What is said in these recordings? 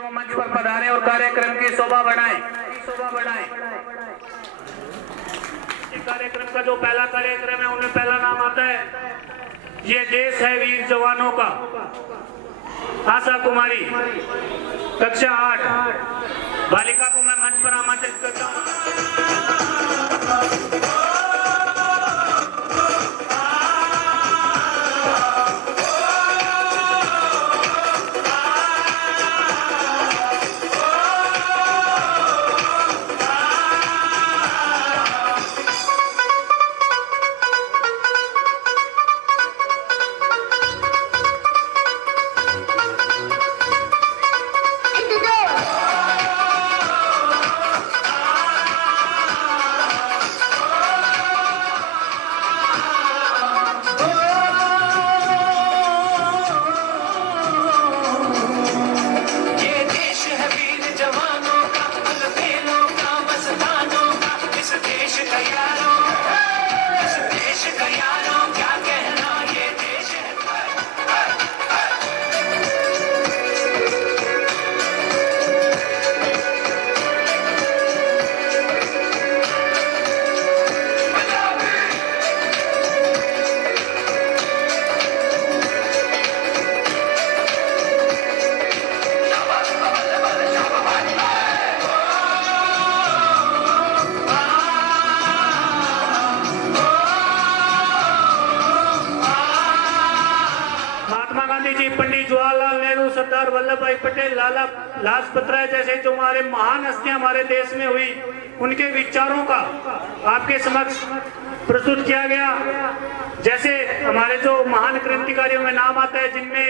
वो मंच पर पधारे और कार्यक्रम की शोभा बढ़ाएं। कार्यक्रम का जो पहला कार्यक्रम है उनमें पहला नाम आता है ये देश है वीर जवानों का। आशा कुमारी कक्षा 8 बालिका को मैं मंच पर आमंत्रित करता हूँ। पंडित जवाहरलाल नेहरू, सरदार वल्लभ भाई पटेल, लाला लाजपत राय जैसे जो हमारे महान हस्तियां हमारे देश में हुई, उनके विचारों का आपके समक्ष प्रस्तुत किया गया। जैसे हमारे जो महान क्रांतिकारियों में नाम आता है, जिनमें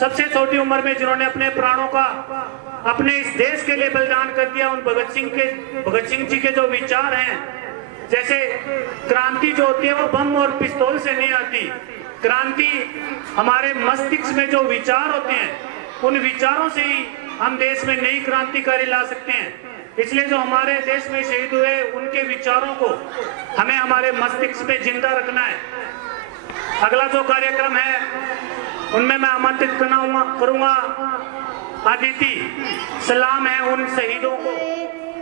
सबसे छोटी उम्र में जिन्होंने अपने प्राणों का अपने इस देश के लिए बलिदान कर दिया, उन भगत सिंह जी के जो विचार हैं, जैसे क्रांति जो होती है वो बम और पिस्तौल से नहीं आती। क्रांति हमारे मस्तिष्क में जो विचार होते हैं, उन विचारों से ही हम देश में नई क्रांतिकारी ला सकते हैं। इसलिए जो हमारे देश में शहीद हुए, उनके विचारों को हमें हमारे मस्तिष्क में जिंदा रखना है। अगला जो कार्यक्रम है उनमें मैं आमंत्रित करूंगा अदिति। सलाम है उन शहीदों को।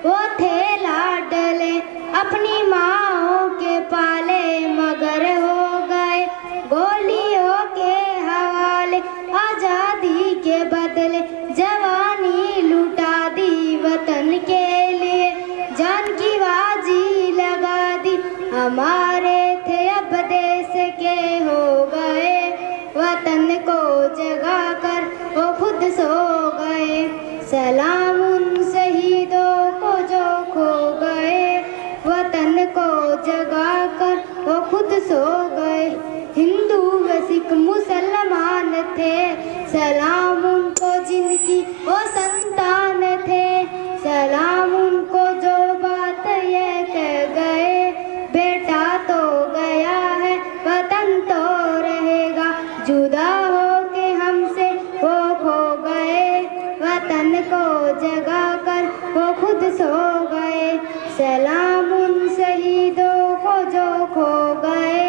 वो थे लाडले अपनी माओ के पाले, मगर हो गए गोलियों के हवाले। आजादी के बदले जवानी लुटा दी, वतन के लिए जान की बाजी लगा दी। हमारे थे अब देश के हो गए, वतन को जगा कर वो खुद सो गए। सलाम उन शहीदों को जो खो गए, वतन को जगा कर वो खुद सो गए। हिंदू व सिख मुसलमान थे, सलाम उनको जिनकी वो संतान थे। सलाम उनको जो बात ये कह गए, बेटा तो गया है वतन तो रहेगा। जुदा हो के हमसे वो खो गए, वतन को जगा कर वो खुद सो गए। सलाम उन शहीदों को जो खो गए,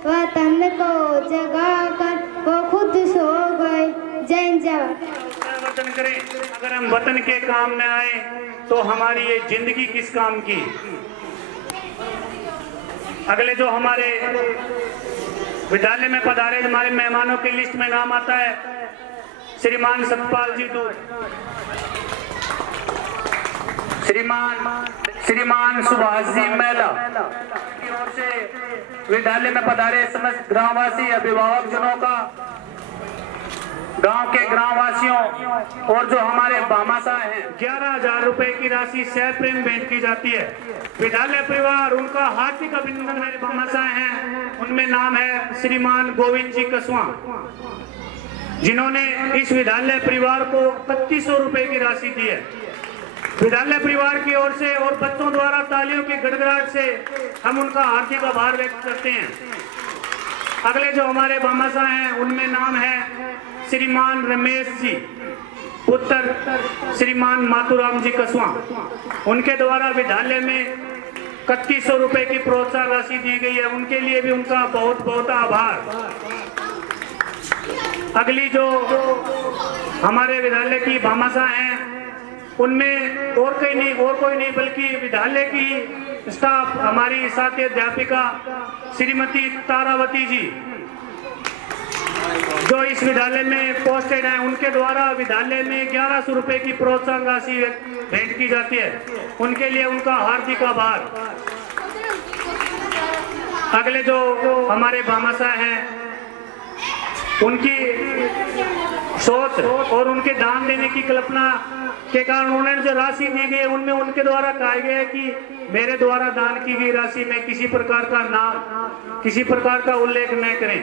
वतन को जगा कर वो खुद सो गए। जय जवान। वतन करें, अगर हम वतन के काम में आए तो हमारी ये जिंदगी किस काम की। अगले जो हमारे विद्यालय में पधारे हमारे मेहमानों की लिस्ट में नाम आता है श्रीमान सतपाल जी दूर, श्रीमान सुभाष जी मेला की ओर से विद्यालय में पधारे समस्त ग्रामवासी, अभिभावक जनों का, गांव के ग्रामवासियों और जो हमारे भामाशाह हैं, 11,000 रुपए की राशि सह प्रेम भेंट की जाती है। विद्यालय परिवार उनका हार्दिक अभिनंदन। मेरे भामाशाह हैं, उनमें नाम है श्रीमान गोविंद जी कसवा, जिन्होंने इस विद्यालय परिवार को 3100 रुपए की राशि दी है। विद्यालय परिवार की ओर से और बच्चों द्वारा तालियों की गड़गड़ाहट से हम उनका हार्दिक आभार व्यक्त करते हैं। अगले जो हमारे भामाशाह हैं उनमें नाम है श्रीमान रमेश जी, पुत्र श्रीमान मातूराम जी कसवा। उनके द्वारा विद्यालय में 3100 रुपए की प्रोत्साहन राशि दी गई है, उनके लिए भी उनका बहुत बहुत आभार। अगली जो हमारे विद्यालय की भामाशाह हैं, उनमें और कोई नहीं बल्कि विद्यालय की स्टाफ हमारी साथी अध्यापिका श्रीमती तारावती जी जो इस विद्यालय में पोस्टेड हैं, उनके द्वारा विद्यालय में 1100 रुपए की प्रोत्साहन राशि भेंट की जाती है। उनके लिए उनका हार्दिक आभार। अगले जो हमारे भामाशाह हैं, उनकी सोच और उनके दान देने की कल्पना के कारण उन्हें जो राशि दी गई उनमें उनके द्वारा कहा गया है कि मेरे द्वारा दान की गई राशि में किसी प्रकार का नाम, किसी प्रकार का उल्लेख न करें।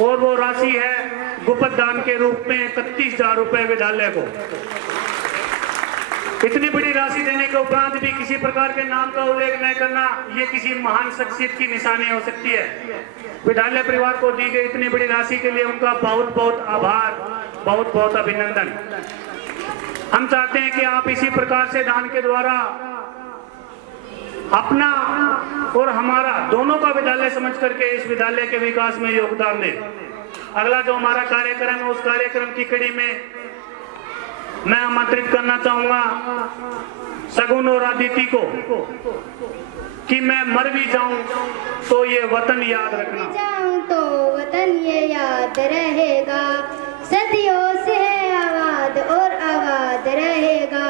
और वो राशि है गुप्त दान के रूप में 31,000 रुपए विद्यालय को। इतनी बड़ी राशि देने के उपरांत भी किसी प्रकार के नाम का उल्लेख न करना, ये किसी महान शख्सियत की निशानी हो सकती है। विद्यालय परिवार को दी गई इतनी बड़ी राशि के लिए उनका बहुत बहुत आभार, बहुत बहुत अभिनंदन। हम चाहते हैं कि आप इसी प्रकार से दान के द्वारा अपना और हमारा दोनों का विद्यालय समझ करके इस विद्यालय के विकास में योगदान दें। अगला जो हमारा कार्यक्रम है, उस कार्यक्रम की कड़ी में मैं आमंत्रित करना चाहूंगा सगुन और आदिति को कि मैं मर भी जाऊं तो ये वतन याद रखना। जाऊं तो वतन ये याद रहेगा, सदियों से है आबाद और आबाद रहेगा।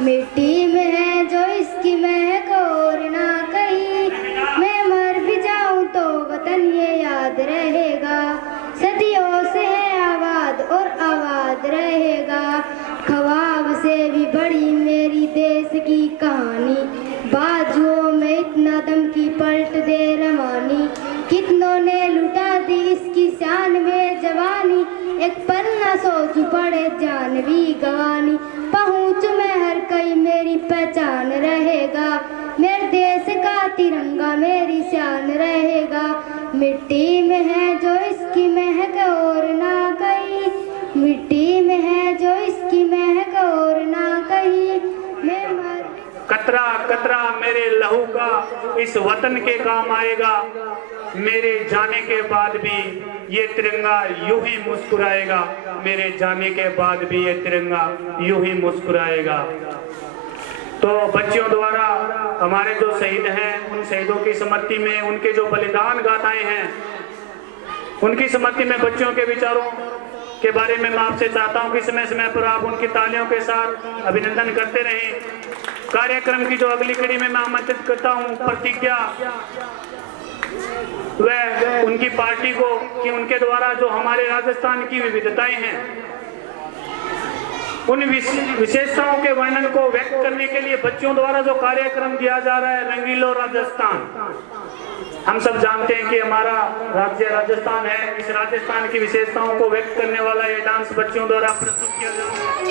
मिट्टी में है जो इसकी महक और ना कहीं, मैं मर भी जाऊं तो वतन ये याद रहेगा, सदियों से है आबाद और आबाद रहेगा। ख्वाब से भी बड़ी मेरी देश की कहानी, बाजुओं में इतना दम की पलट दे रवानी। कितनों ने लुटा दी इसकी शान में जवानी, एक पन्ना सोच पड़े जान भी गवानी। पहुँच में हर कई मेरी पहचान रहेगा, मेरे देश का तिरंगा मेरी शान रहेगा। मिट्टी में है जो इसकी महक और ना कहीं, मिट्टी में है जो इसकी महक और ना कहीं। मैं मर कतरा कतरा मेरे लहू का इस वतन के काम आएगा, मेरे जाने के बाद भी ये तिरंगा यूं ही मुस्कुराएगा, मेरे जाने के बाद भी ये तिरंगा यूं ही मुस्कुराएगा। तो बच्चियों द्वारा हमारे जो शहीद हैं, उन शहीदों की स्मृति में उनके जो बलिदान गाथाएं हैं, उनकी स्मृति में बच्चों के विचारों के बारे में मैं आपसे चाहता हूं कि समय समय पर आप उनकी तालियों के साथ अभिनंदन करते रहें। कार्यक्रम की जो अगली कड़ी में मैं आमंत्रित करता हूं प्रतिज्ञा वह उनकी पार्टी को कि उनके द्वारा जो हमारे राजस्थान की विविधताएं हैं, उन विशेषताओं के वर्णन को व्यक्त करने के लिए बच्चों द्वारा जो कार्यक्रम दिया जा रहा है रंगीलो राजस्थान। हम सब जानते हैं कि हमारा राज्य राजस्थान है, इस राजस्थान की विशेषताओं को व्यक्त करने वाला ये डांस बच्चों द्वारा प्रस्तुत किया जा रहा है।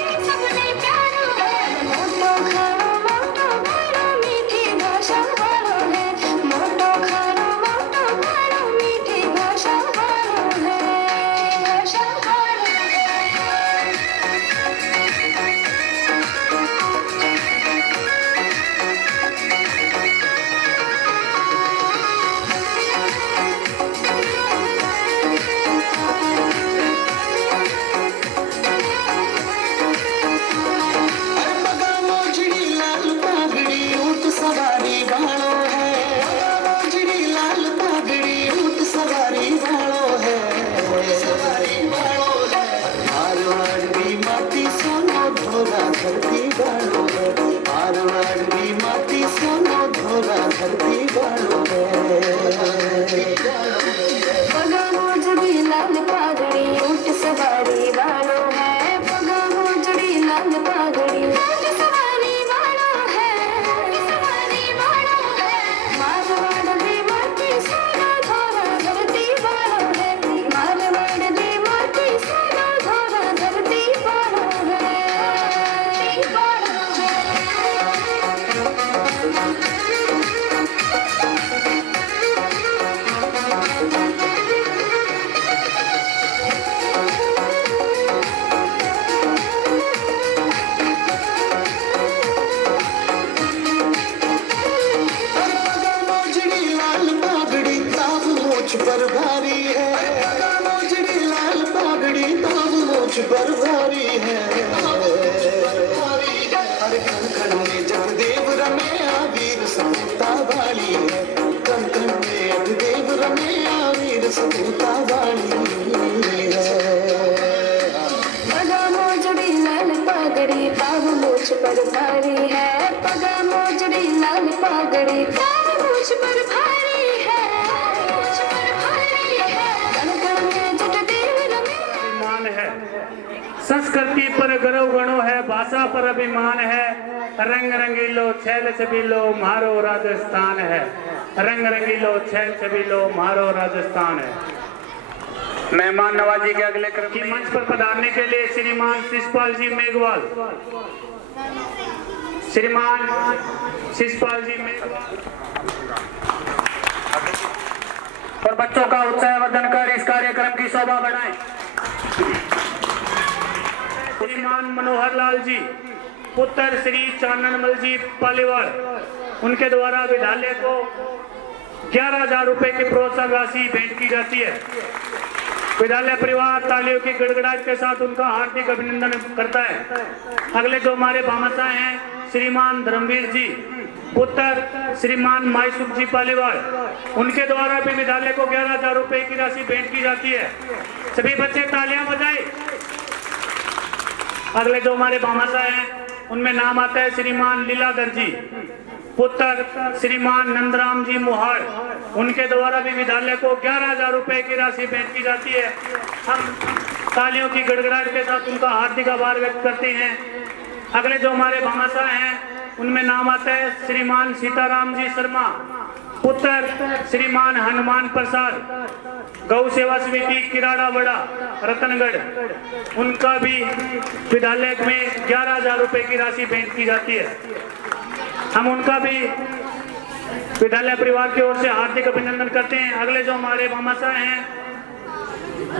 मुझ पर भारी है, पगा मोजड़ी लाल पागड़ी भार मुझ पर भारी है, मुझ पर भारी है, कण कण में जुट देव रमे। मान है, संस्कृति पर गर्व गणो है, भाषा पर अभिमान है, रंग रंगीलो छैल छबीलो मारो राजस्थान है, रंग रंगीलो छैल छबीलो मारो राजस्थान है। मेहमान नवाजी के अगले क्रम की मंच पर पधारने के लिए श्रीमान शिषपाल जी मेघवाल, श्रीमान शिषपाल जी मेघवाल और बच्चों का उत्साहवर्धन कर इस कार्यक्रम की शोभा बढ़ाएं। श्रीमान मनोहर लाल जी पुत्र श्री चाननमल जी पालीवाल, उनके द्वारा विद्यालय को 11,000 रुपए की प्रोत्साहन राशि भेंट की जाती है। विद्यालय परिवार तालियों की गड़गड़ाहट के साथ उनका हार्दिक अभिनंदन करता है। अगले जो हमारे भामाशाह हैं श्रीमान धर्मवीर जी पुत्र श्रीमान माईसुख जी पालीवाल, उनके द्वारा भी विद्यालय को 11,000 रुपए की राशि भेंट की जाती है। सभी बच्चे तालियां बजाएं। अगले जो हमारे भामाशाह हैं उनमें नाम आता है श्रीमान लीलाधर जी पुत्र श्रीमान नंदराम जी मोहाड़, उनके द्वारा भी विद्यालय को 11,000 रुपए की राशि भेंट की जाती है। हम तालियों की गड़गड़ाहट के साथ उनका हार्दिक आभार व्यक्त करते हैं। अगले जो हमारे भामाशाह हैं उनमें नाम आता है श्रीमान सीताराम जी शर्मा पुत्र श्रीमान हनुमान प्रसाद गौ सेवा समिति किराड़ा बड़ा रतनगढ़, उनका भी विद्यालय में 11,000 रुपए की राशि भेंट की जाती है। हम उनका भी विद्यालय परिवार की ओर से हार्दिक अभिनंदन करते हैं। अगले जो हमारे भामाशाह हैं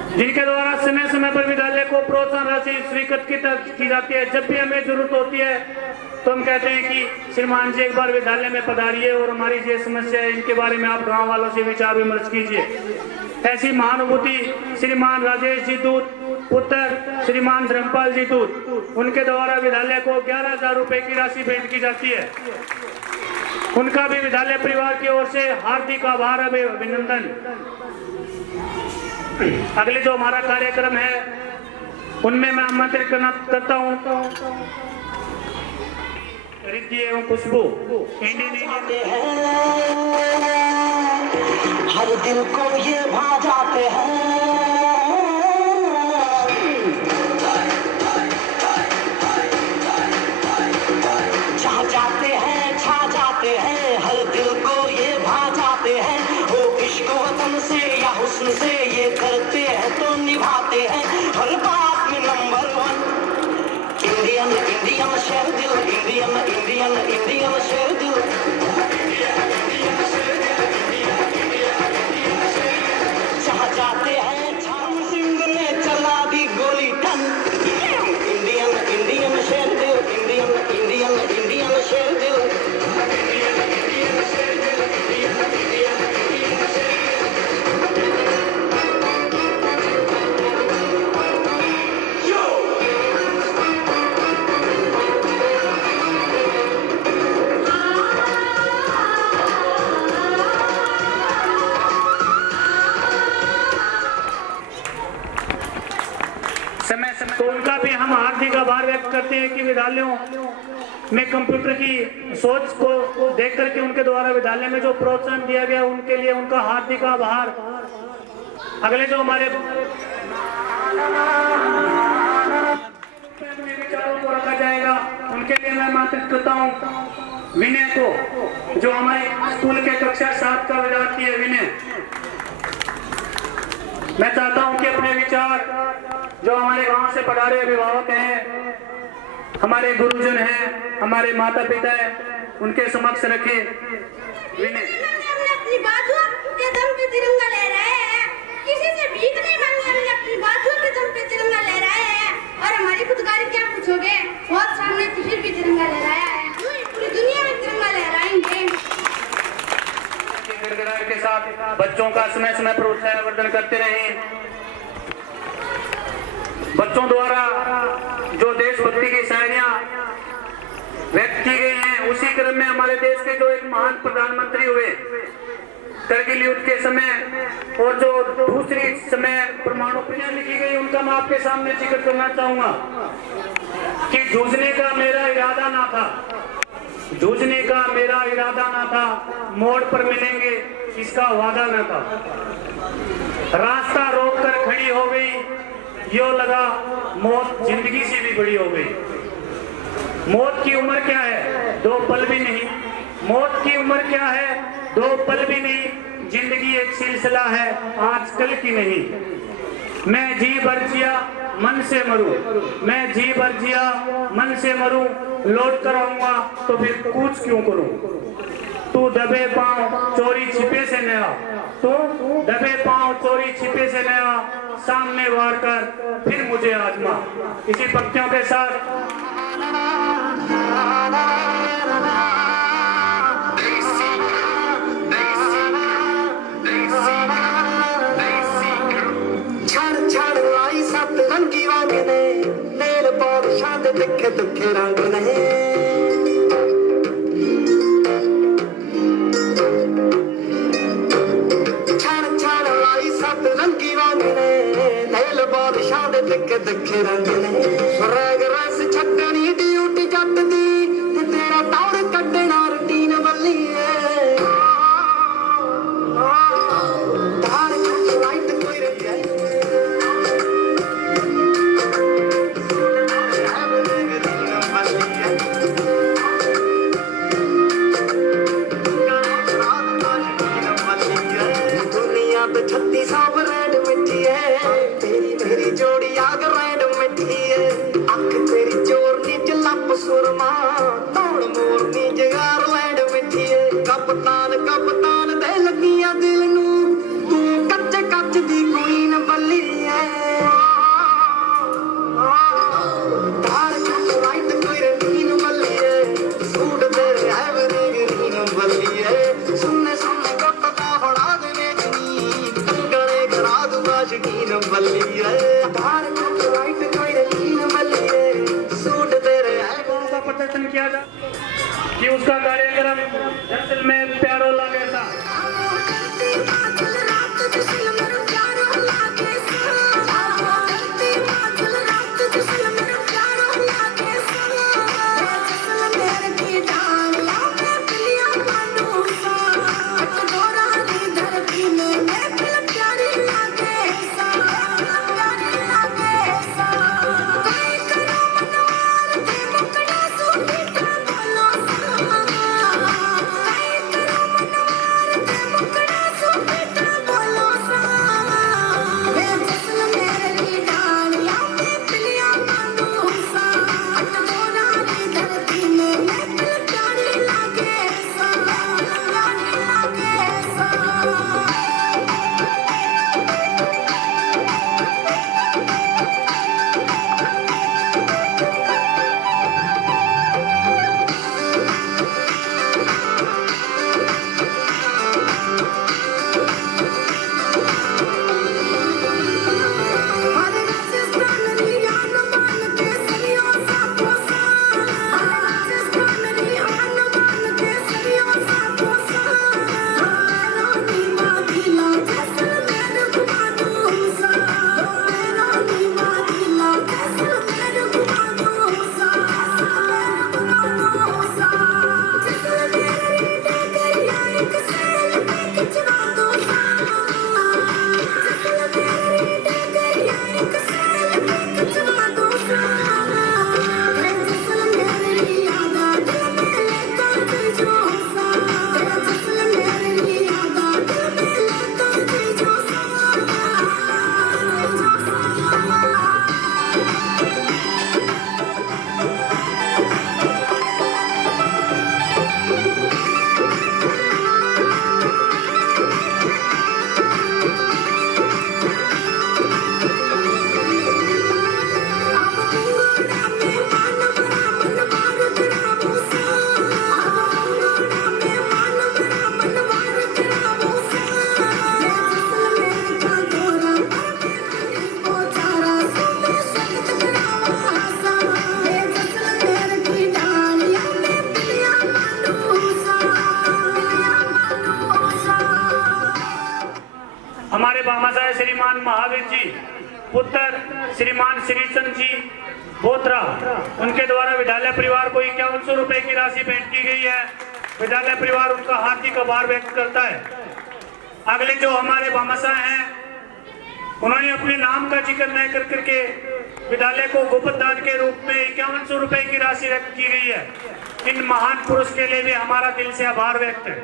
जिनके द्वारा समय समय पर विद्यालय को प्रोत्साहन राशि स्वीकृत की जाती है, जब भी हमें जरूरत होती है तो हम कहते हैं कि श्रीमान जी एक बार विद्यालय में पधारिए और हमारी ये समस्या है इनके बारे में आप गांव वालों से विचार विमर्श कीजिए। ऐसी महानुभूति श्रीमान राजेश जी दूत पुत्र श्रीमान धर्मपाल जी दूत, उनके द्वारा विद्यालय को 11,000 रुपए की राशि भेंट की जाती है। उनका भी विद्यालय परिवार की ओर से हार्दिक आभार अभिनंदन। अगले जो हमारा कार्यक्रम है उनमें मैं आमंत्रित करता हूँ रिद्धि एवं खुशबू हर दिल को ये भा जाते हैं, छा जाते हैं छा जाते हैं, हर दिल को ये भा जाते हैं। वो इश्क वतन से या हुस्न से ये करते हैं तो निभाते हैं, हर बात में नंबर 1 इंडियन इंडियन शेर दिल, इंडियन इंडियन इंडियन शेर दिल, चाह जाते हैं छान सिंह ने चला दी गोली टन, इंडियन इंडियन शेर दिल, इंडियन इंडियन इंडियन शेर दिल, तो उनका भी हम हार्दिक आभार व्यक्त करते हैं कि विद्यालयों में कंप्यूटर की सोच को देख करके उनके द्वारा विद्यालय में जो प्रोत्साहन दिया गया उनके लिए उनका हार्दिक आभार। अगले जो हमारे विचारों को रखा जाएगा उनके लिए मैं आमंत्रित करता हूँ विनय को, जो हमारे स्कूल के कक्षा 7 का विद्यार्थी है विनय। मैं चाहता हूँ कि अपने विचार जो हमारे गांव से पधारे अभिभावक हैं, हमारे गुरुजन हैं, हमारे माता पिता हैं, उनके समक्ष रखे। विनय अपनी बाजुओं के दम पे तिरंगा लहराया है, किसी से भीख नहीं मांगी, हमने अपनी बाजुओं के दम पे तिरंगा लहराया है और हमारी खुदगारी क्या पूछोगे, बहुत सामने फिर भी तिरंगा लहराया है, पूरी दुनिया में तिरंगा लहराएंगे। गड़गड़ाहट के साथ बच्चों का समय समय पर उत्साहवर्धन करते रहें। बच्चों द्वारा जो देशभक्ति की शायरियां व्यक्त की गई हैं, उसी क्रम में हमारे देश के जो एक महान प्रधानमंत्री हुए करगिल युद्ध के समय और जो दूसरी समय परमाणु लिखी गई, उनका मैं आपके सामने जिक्र करना चाहूंगा कि जूझने का मेरा इरादा इरादा ना था, जूझने का मेरा इरादा ना था, मोड़ पर मिलेंगे इसका वादा ना था। रास्ता रोक कर खड़ी हो गई, यो लगा मौत जिंदगी से भी बड़ी हो गई। मौत की उम्र क्या है, 2 पल भी नहीं। मौत की उम्र क्या है, 2 पल भी नहीं। जिंदगी एक सिलसिला है, आजकल की नहीं। मैं जी भर जिया मन से मरूं, मैं जी भर जिया मन से मरूं, लौट कर आऊंगा तो फिर कूच क्यों करूं। तू दबे पांव चोरी छिपे से नया, तू दबे पांव चोरी छिपे से नया, सामने वार कर फिर मुझे आजमा। इसी पंक्तियों के साथ रंगी वांग ने नेल बादशाह दे दिखे दुखे रंग ने छण छण लाई सत रंगी वांग ने नेल बादशाह दे दिखे दुखे रंग ने रग रस छटनी ड्यूटी जट दी ते तेरा तौर कटना रूटीन बल्ली सुरमा तौड़ मोरनी जगार लैंड मिठी कपतान कपतान दे लगिया दिल नू तू कच्चे कच दी क्वीन बल्ली है तार चुक लाइट कोई रंगीन बल्ली है सूट तेरे एवरी ग्रीन बल्ली है सुनने सुनने कटता फड़ा दे बेचनी तू करे करा दूंगा शकीन बल्ली है तार चुक लाइट कोई रंगीन बल्ली है सूट तेरे प्रदर्शन किया जा कि उसका कार्यक्रम असल में प्यारो लगे था। हमारे बामासाहेब श्रीमान महावीर जी पुत्र श्रीमान श्रीचंद जी बोत्रा, उनके द्वारा विद्यालय परिवार को 51 5100 रुपए की राशि भेंट की गई है। विद्यालय परिवार उनका हार्दिक आभार व्यक्त करता है। अगले जो हमारे भामाशाह हैं, उन्होंने अपने नाम का जिक्र न कर करके विद्यालय को गुप्त दान के रूप में 5100 रुपए की राशि व्यक्त की गई है। इन महान पुरुष के लिए भी हमारा दिल से आभार व्यक्त है।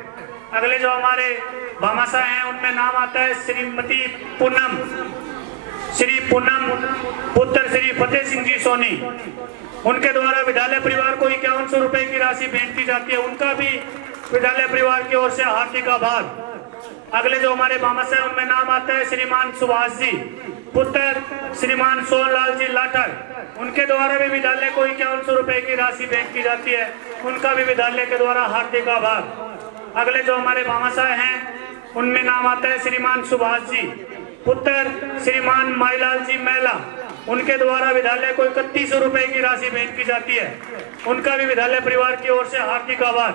अगले जो हमारे भामाशाह हैं, उनमें नाम आता है श्रीमती पूनम, श्री पूनम पुत्र श्री फतेह सिंह जी सोनी। उनके द्वारा विद्यालय परिवार को 5100 रुपए की राशि भेंट की जाती है। उनका भी विद्यालय परिवार की ओर से हार्दिक आभार। अगले जो हमारे भामाशाह हैं, उनमें नाम आता है श्रीमान सुभाष जी पुत्र श्रीमान सोहनलाल जी लाठर। उनके द्वारा भी विद्यालय को 5100 रुपए की राशि भेंट की जाती है। उनका भी विद्यालय के द्वारा हार्दिक आभार। अगले जो हमारे भामाशाह हैं, उनमें नाम आता है श्रीमान सुभाष जी पुत्र श्रीमान माईलाल जी मैला। उनके द्वारा विद्यालय को 3100 रुपए की राशि भेंट की जाती है। उनका भी विद्यालय परिवार की ओर से हार्दिक आभार।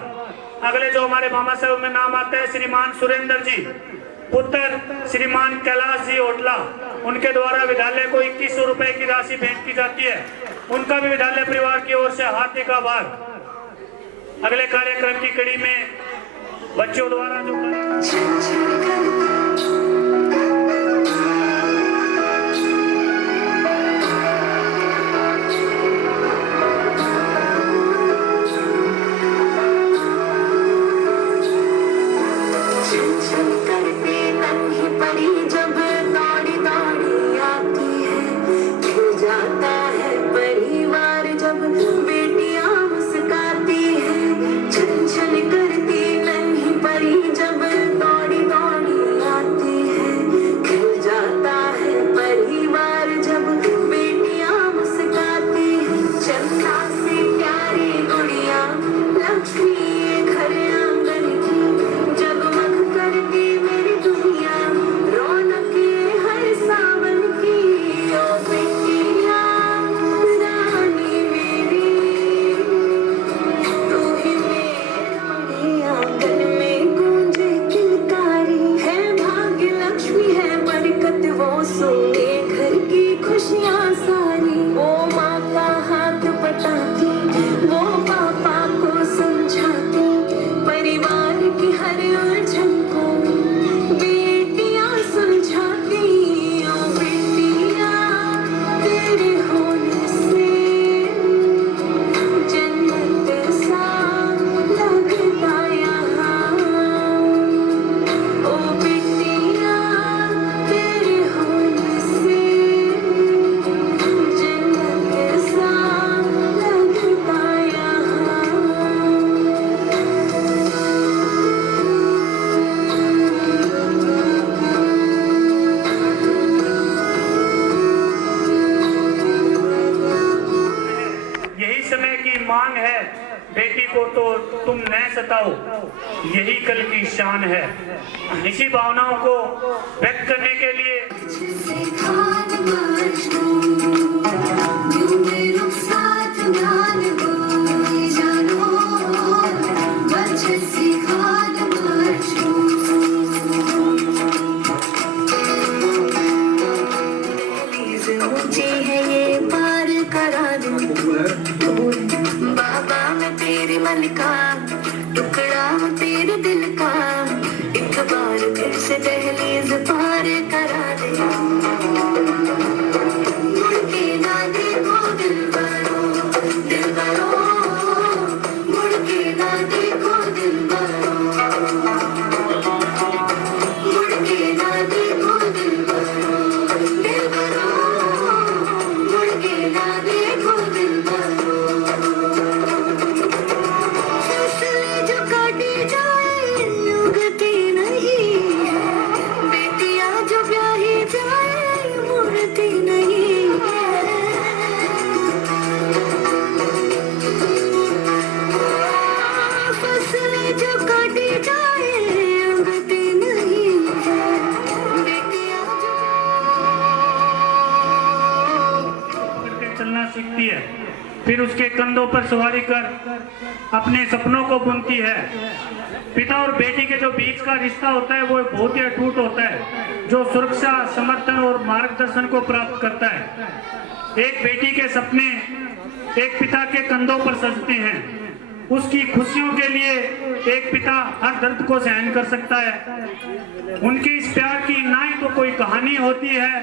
अगले जो हमारे भामाशाह में नाम आता है श्रीमान सुरेंद्र जी पुत्र श्रीमान कैलाश जी ओटला। उनके द्वारा विद्यालय को 2100 रुपए की राशि भेंट की जाती है। उनका भी विद्यालय परिवार की ओर से हार्दिक आभार। अगले कार्यक्रम की कड़ी में बच्चों द्वारा जो यही कल की शान है। इसी भावनाओं को व्यक्त करने के लिए बाबा मैं तेरे मन का टुकड़ा हूँ तेरे दिल का, एक बार फिर से दहलीज पार करा दे। मुड़ के ना देखो दिलबरो, दिलबरो, मुड़ के ना देखो दिलबरो, मुड़ के ना देखो दिलबरो, दिलबरो, मुड़ के ना देखो दिलबरो। चलना सीखती है, फिर उसके कंधों पर सवारी कर अपने सपनों को बुनती है। पिता और बेटी के जो बीच का रिश्ता होता है वो बहुत ही अटूट होता है, जो सुरक्षा, समर्थन और मार्गदर्शन को प्राप्त करता है। एक बेटी के सपने एक पिता के कंधों पर सजते हैं। उसकी खुशियों के लिए एक पिता हर दर्द को सहन कर सकता है। उनके इस प्यार की ना ही तो कोई कहानी होती है,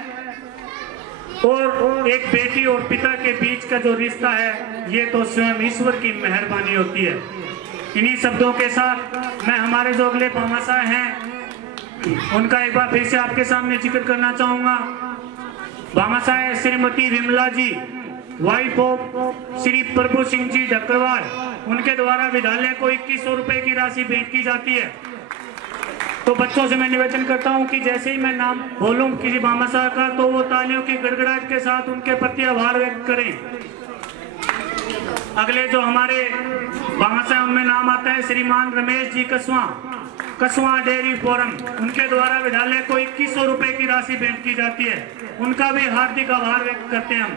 और एक बेटी और पिता के बीच का जो रिश्ता है ये तो स्वयं ईश्वर की मेहरबानी होती है। इन्हीं शब्दों के साथ मैं हमारे जो अगले भामाशाह हैं उनका एक बार फिर से आपके सामने जिक्र करना चाहूंगा। भामाशाह श्रीमती विमला जी, वाइफ ऑफ श्री प्रभु सिंह जी ढक्करवाल, उनके द्वारा विद्यालय को 2100 रुपए की राशि भेंट की जाती है। तो बच्चों से मैं निवेदन करता हूं कि जैसे ही मैं नाम बोलूं किसी भामाशाह का तो वो तालियों की गड़गड़ाहट के साथ उनके प्रति आभार व्यक्त करें। अगले जो हमारे भामाशाह उनमें नाम आता है श्रीमान रमेश जी कसवा डेयरी फोरम, उनके द्वारा विद्यालय को 2100 रुपए की राशि भेंट की जाती है। उनका भी हार्दिक आभार व्यक्त करते हैं हम।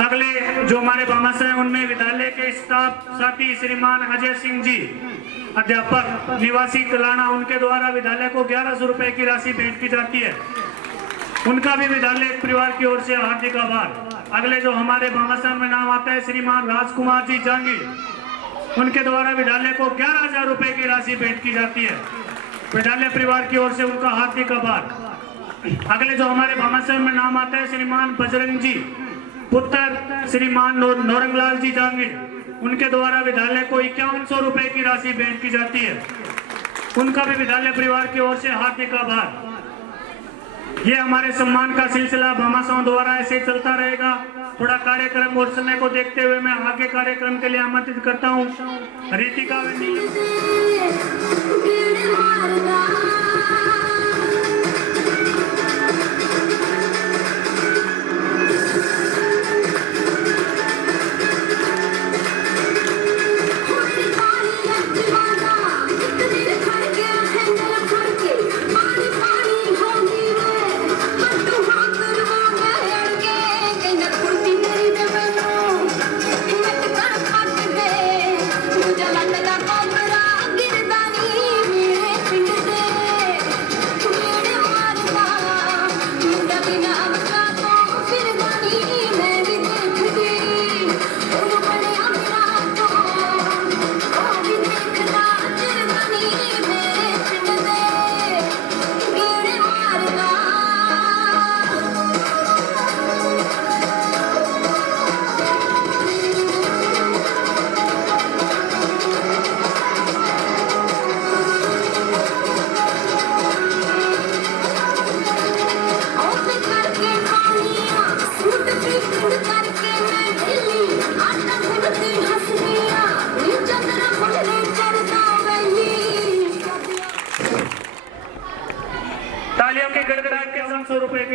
अगले जो हमारे भामाशाह हैं उनमें विद्यालय के स्टाफ साथी श्रीमान अजय सिंह जी, अध्यापक निवासी कलाना, उनके द्वारा विद्यालय को 1100 रुपए की राशि भेंट की जाती है। उनका भी विद्यालय परिवार की ओर से हार्दिक आभार। अगले जो हमारे भामाशाह में नाम आता है श्रीमान राजकुमार जी जांगीर, उनके द्वारा विद्यालय को 11,000 रुपए की राशि भेंट की जाती है। विद्यालय परिवार की ओर से उनका हार्दिक आभार। अगले जो हमारे भामाशाह में नाम आता है श्रीमान बजरंग जी पुत्र श्रीमान नौरंगलाल जी जांगीर, उनके द्वारा विद्यालय को 5100 रुपए की राशि भेंट की जाती है। उनका भी विद्यालय परिवार की ओर से हार्दिक आभार। ये हमारे सम्मान का सिलसिला भामाशाहों द्वारा ऐसे चलता रहेगा। थोड़ा कार्यक्रम और समय को देखते हुए मैं आगे कार्यक्रम के लिए आमंत्रित करता हूँ रितिका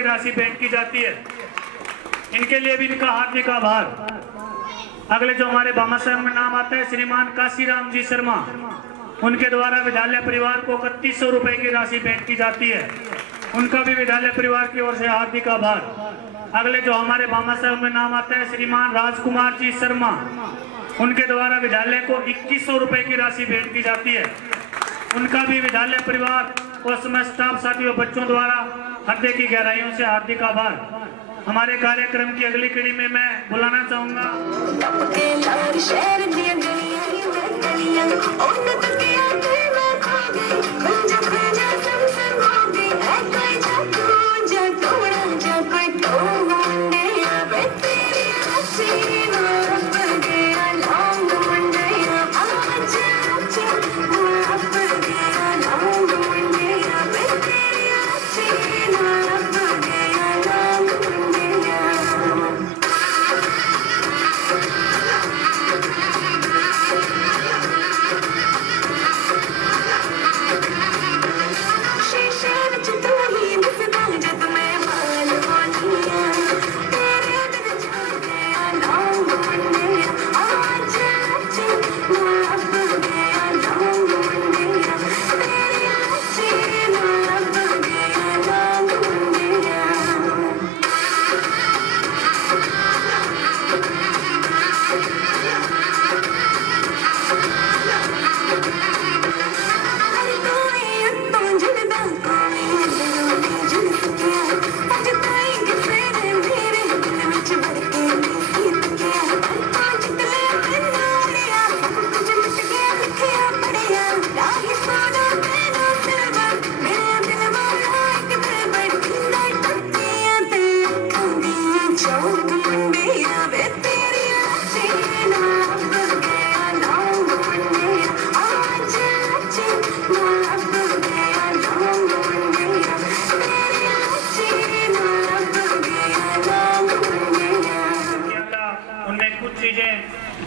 राशि भेंट की जाती है। इनके लिए भी इनका हार्दिक आभार। अगले जो हमारे भामाशाह में नाम आता है श्रीमान काशीराम जी शर्मा, उनके द्वारा विद्यालय परिवार को 3100 रुपए की राशि भेंट की जाती है। उनका भी विद्यालय परिवार की ओर से हार्दिक आभार। अगले जो हमारे भामाशाह में नाम आता है श्रीमान राजकुमार जी शर्मा, उनके द्वारा विद्यालय को 2100 रुपए की राशि भेंट की जाती है। उनका भी विद्यालय परिवार और समस्त स्टाफ साथियों बच्चों द्वारा हृदय की गहराइयों से हार्दिक आभार। हमारे कार्यक्रम की अगली कड़ी में मैं बुलाना चाहूंगा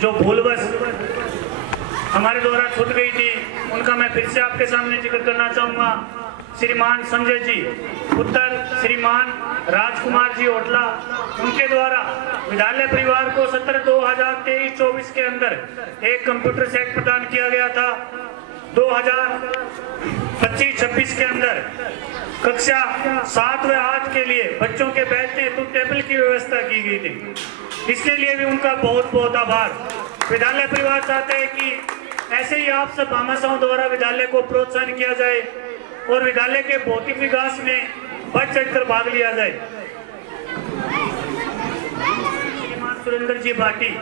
जो भूलवश हमारे द्वारा छूट गई थी, उनका मैं फिर से आपके सामने जिक्र करना चाहूँगा। श्रीमान संजय जी, पुत्र श्रीमान राजकुमार जी ओटला, उनके द्वारा विद्यालय परिवार को 17/2023-24 के अंदर एक कंप्यूटर सेट प्रदान किया गया था। 2025-26 के अंदर कक्षा 7 व 8 के लिए बच्चों के बैठने हेतु टेबल की व्यवस्था की गई थी। इसके लिए भी उनका बहुत बहुत आभार। विद्यालय परिवार चाहते हैं कि ऐसे ही आप सब भामाशाहों द्वारा विद्यालय को प्रोत्साहन किया जाए और विद्यालय के भौतिक विकास में बढ़ चढ़कर भाग लिया जाए। श्रीमान सुरेंद्र जी भाटी,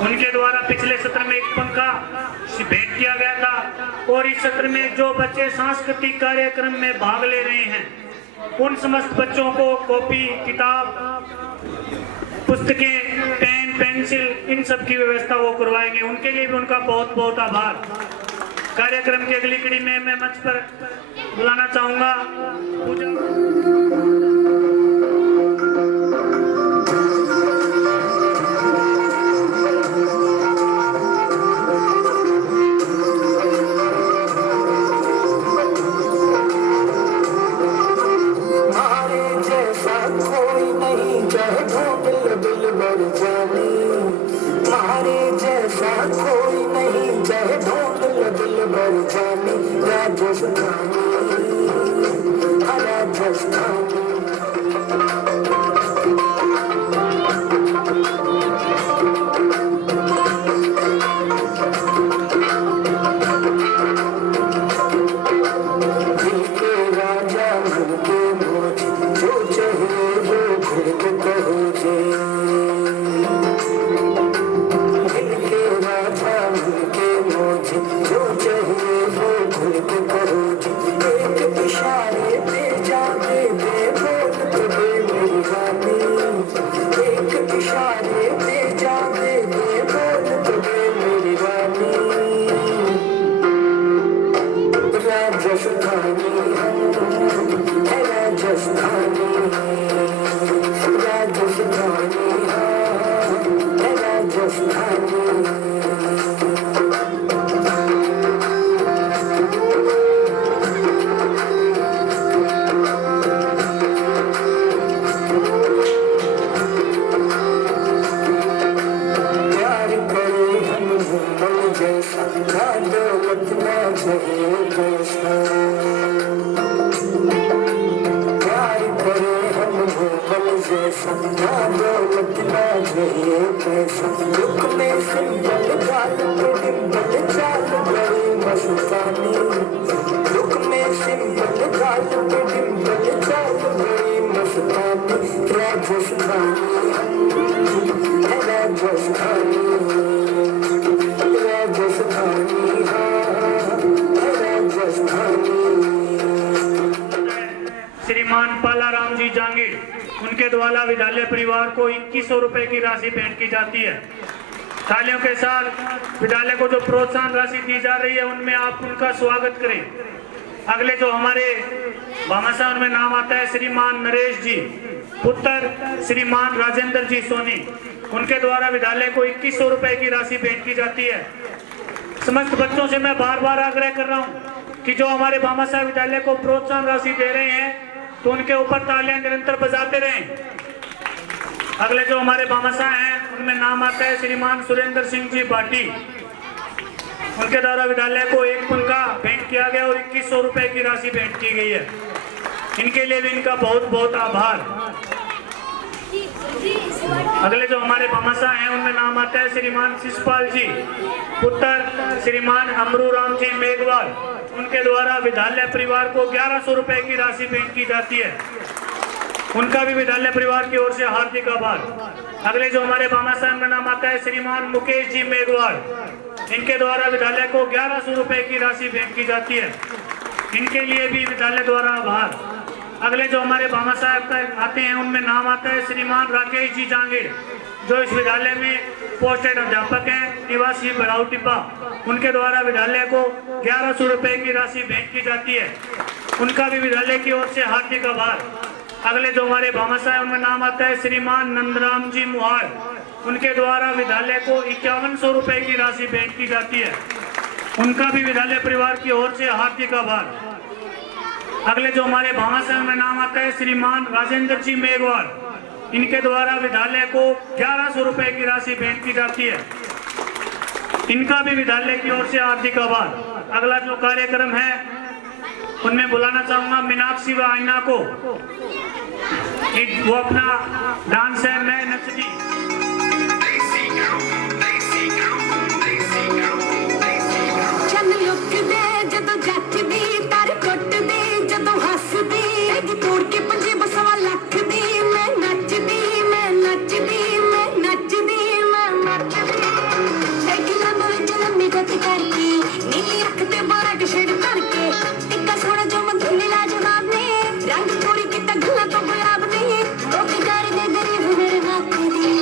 उनके द्वारा पिछले सत्र में एक पंखा भेंट किया गया था और इस सत्र में जो बच्चे सांस्कृतिक कार्यक्रम में भाग ले रहे हैं उन समस्त बच्चों को कॉपी, किताब, पुस्तकें, पेन, पेंसिल, इन सब की व्यवस्था वो करवाएंगे। उनके लिए भी उनका बहुत बहुत आभार। कार्यक्रम की अगली कड़ी में मैं मंच पर बुलाना चाहूंगा पूजा। श्रीमान पालाराम जी जांगीर, उनके द्वारा विद्यालय परिवार को 2100 रुपए की राशि भेंट की जाती है। तालियों के साथ विद्यालय को जो प्रोत्साहन राशि दी जा रही है उनमें आप उनका स्वागत करें। अगले जो हमारे भामाशाह उनमें नाम आता है श्रीमान नरेश जी, पुत्र श्रीमान राजेंद्र जी सोनी, उनके द्वारा विद्यालय को 2100 रुपए की राशि भेंट की जाती है। समस्त बच्चों से मैं बार बार आग्रह कर रहा हूं कि जो हमारे भामाशाह विद्यालय को प्रोत्साहन राशि दे रहे हैं तो उनके ऊपर तालियां निरंतर बजाते रहें। अगले जो हमारे भामाशाह हैं उनमें नाम आता है श्रीमान सुरेंद्र सिंह जी भाटी, उनके द्वारा विद्यालय को एक पंखा भेंट किया गया और 2100 रुपए की राशि भेंट की गई है। इनके लिए भी इनका बहुत बहुत आभार। अगले जो हमारे भामाशाह हैं उनमें नाम आता है श्रीमान शिषपाल जी, पुत्र श्रीमान अमरू राम जी मेघवाल, उनके द्वारा विद्यालय परिवार को 1100 रुपए की राशि भेंट की जाती है। उनका भी विद्यालय परिवार की ओर से हार्दिक आभार। अगले जो हमारे भामाशाह में नाम आता है श्रीमान मुकेश जी मेघवाल, इनके द्वारा विद्यालय को 1100 रुपए की राशि भेंट की जाती है। इनके लिए भी विद्यालय द्वारा आभार। अगले जो हमारे भामाशाह आते हैं उनमें नाम आता है श्रीमान राकेश जी जांगीर, जो इस विद्यालय में पोस्टेड अध्यापक हैं, निवासी बड़ाऊ टिब्बा, उनके द्वारा विद्यालय को 1100 रुपए की राशि भेंट की जाती है। उनका भी विद्यालय की ओर से हार्दिक आभार। अगले जो हमारे भामाशाह उनमें नाम आता है श्रीमान नंदराम जी मुहार, उनके द्वारा विद्यालय को 5100 रुपए की राशि भेंट की जाती है। उनका भी विद्यालय परिवार की ओर से हार्दिक आभार। अगले जो हमारे भामासन में नाम आता है श्रीमान राजेंद्र जी मेघवाल, इनके द्वारा विद्यालय को 1100 रुपए की राशि भेंट की जाती है। इनका भी विद्यालय की ओर से हार्दिक आभार। अगला जो कार्यक्रम है उनमें बुलाना चाहूंगा मीनाक्षी व आईना को, वो अपना डांस है मैं नचती। चल लुक दे जदों जचदी, तार कुट दे जदों हसदी, अज तोड़ के पंजे बसवा लख दी, मैं नचदी मैं नचदी मैं नचदी मैं नचदी। एक लंब विच लंबी गति करके, नीली अख ते बारा शेड करके, टिक्का सोना जो मंगली लाजवाब ने, रंग पूरी किता गल्ला तो गुलाब ने, रोटी कर दे गरीब मेरे नाथ दी।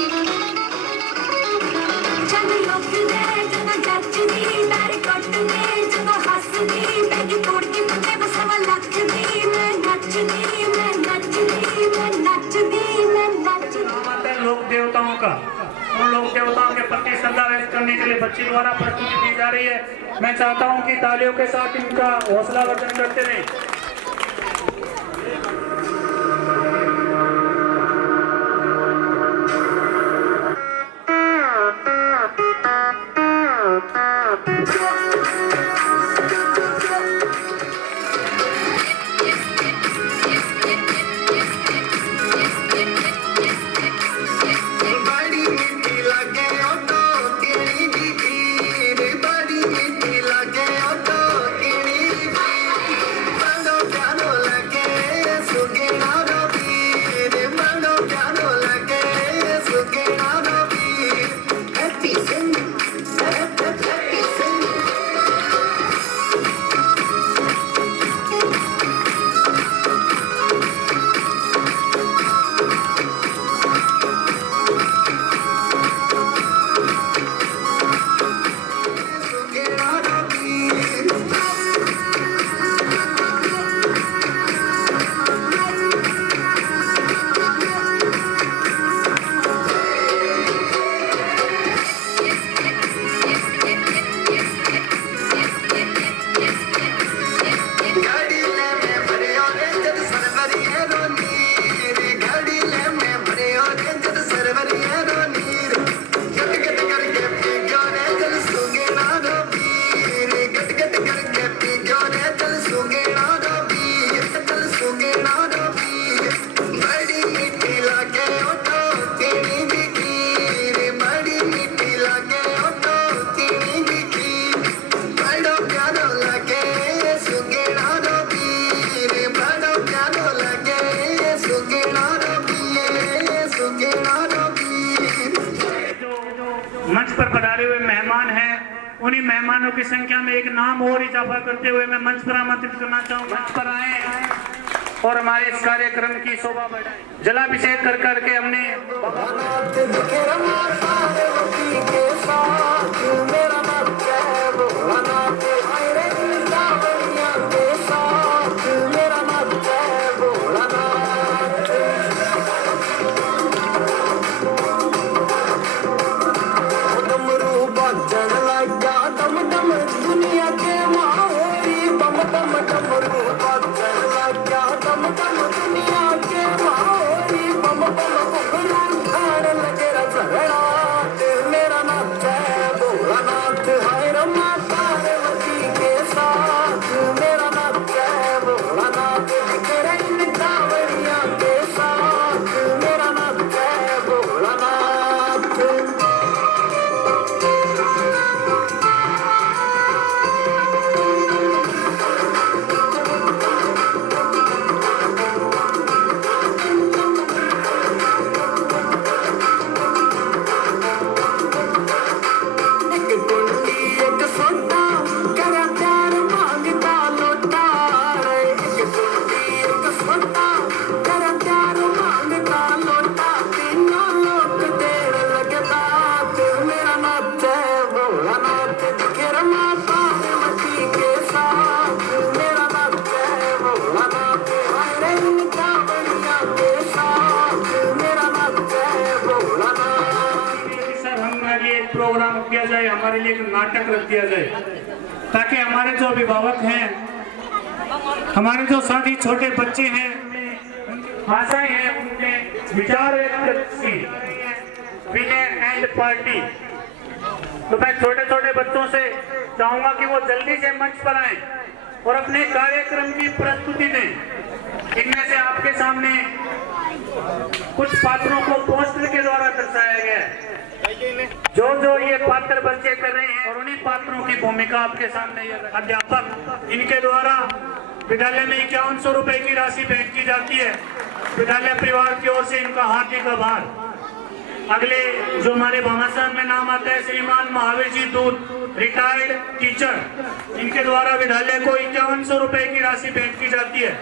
चल लुक दे जदों जचदी, तार कुट दे जदों हसदी, अज तोड़ के पंजे बसवा लख दी, मैं नचदी मैं नचदी मैं नचदी मैं नचदी। नाम है लोक देवताओं का। उन लोक देवताओं के प्रति श्रद्धा व्यक्त करने के लिए बच्ची द्वारा प्रस्तुति दी जा रही है। मैं चाहता हूं कि तालियों के साथ इनका हौसला वर्धन करते रहे। बड़ी मीठी लगे ऑटो गिणी दी खीर, बड़ी मीठी लगे ऑटो गिणी दी खीर, बड़ो प्यारो लगे सुगेना रो पीर, बड़ो प्यारो लगे सुगेना रो पीर। Happy Singh happy Singh. सुगेना रो पीर। गाड़ी ले मैं भरियो रे जद सरवरी है रो नीर, गाड़ी ले मैं भरियो रे जद सरवरी है रो नीर, गट गट करके पी गयो रे जल सुगेना रो पीर, गट गट करके पी गयो रे जल सुगेना रो पीर, जल सुगेना रो पीर। बड़ी मीठी लागे ऑटो गिणी दी खीर, बड़ी मीठी लागे ऑटो गिणी दी खीर, बड़ो प्यारो लगे सुगेना रो पीर, बड़ो प्यारो लगे सुगेना रो पीर, सुगेना रो पीर। जो मंच पर पधारे हुए मेहमान हैं, उन्हीं मेहमानों की संख्या में एक नाम और इजाफा करते हुए मैं मंच पर आमंत्रित करना चाहूंगा। मंच पर आए और हमारे इस कार्यक्रम की शोभा बढ़ाएं। जलाभिषेक कर करके हमने दुनिया के माहौरी बम बम डमरू बजन लगा, दम दम दुनिया के माहौरी बम बम घुंघरू ठाड़ लगे रजड़ाट में। किया जाए, हमारे लिए एक नाटक रख दिया जाए, ताकि हमारे जो अभिभावक हैं, हमारे जो साथी छोटे बच्चे हैं, आशाएं हैं, उनके विचार विनय एंड पार्टी। तो मैं छोटे छोटे बच्चों से चाहूंगा कि वो जल्दी से मंच पर आए और अपने कार्यक्रम की प्रस्तुति दें। इनमें से आपके सामने कुछ पात्रों को पोस्टर के द्वारा दर्शाया गया है, जो ये पात्र बच्चे कर रहे हैं, और उन्हीं पात्रों की भूमिका आपके सामने ये अध्यापक, इनके द्वारा विद्यालय में 5100 रुपए की राशि भेंट की जाती है। विद्यालय परिवार की ओर से इनका हार्दिक आभार। अगले जो हमारे भामासन में नाम आता है, श्रीमान महावीर जी दूत, रिटायर्ड टीचर, इनके द्वारा विद्यालय को 5100 रुपए की राशि भेंट की जाती है।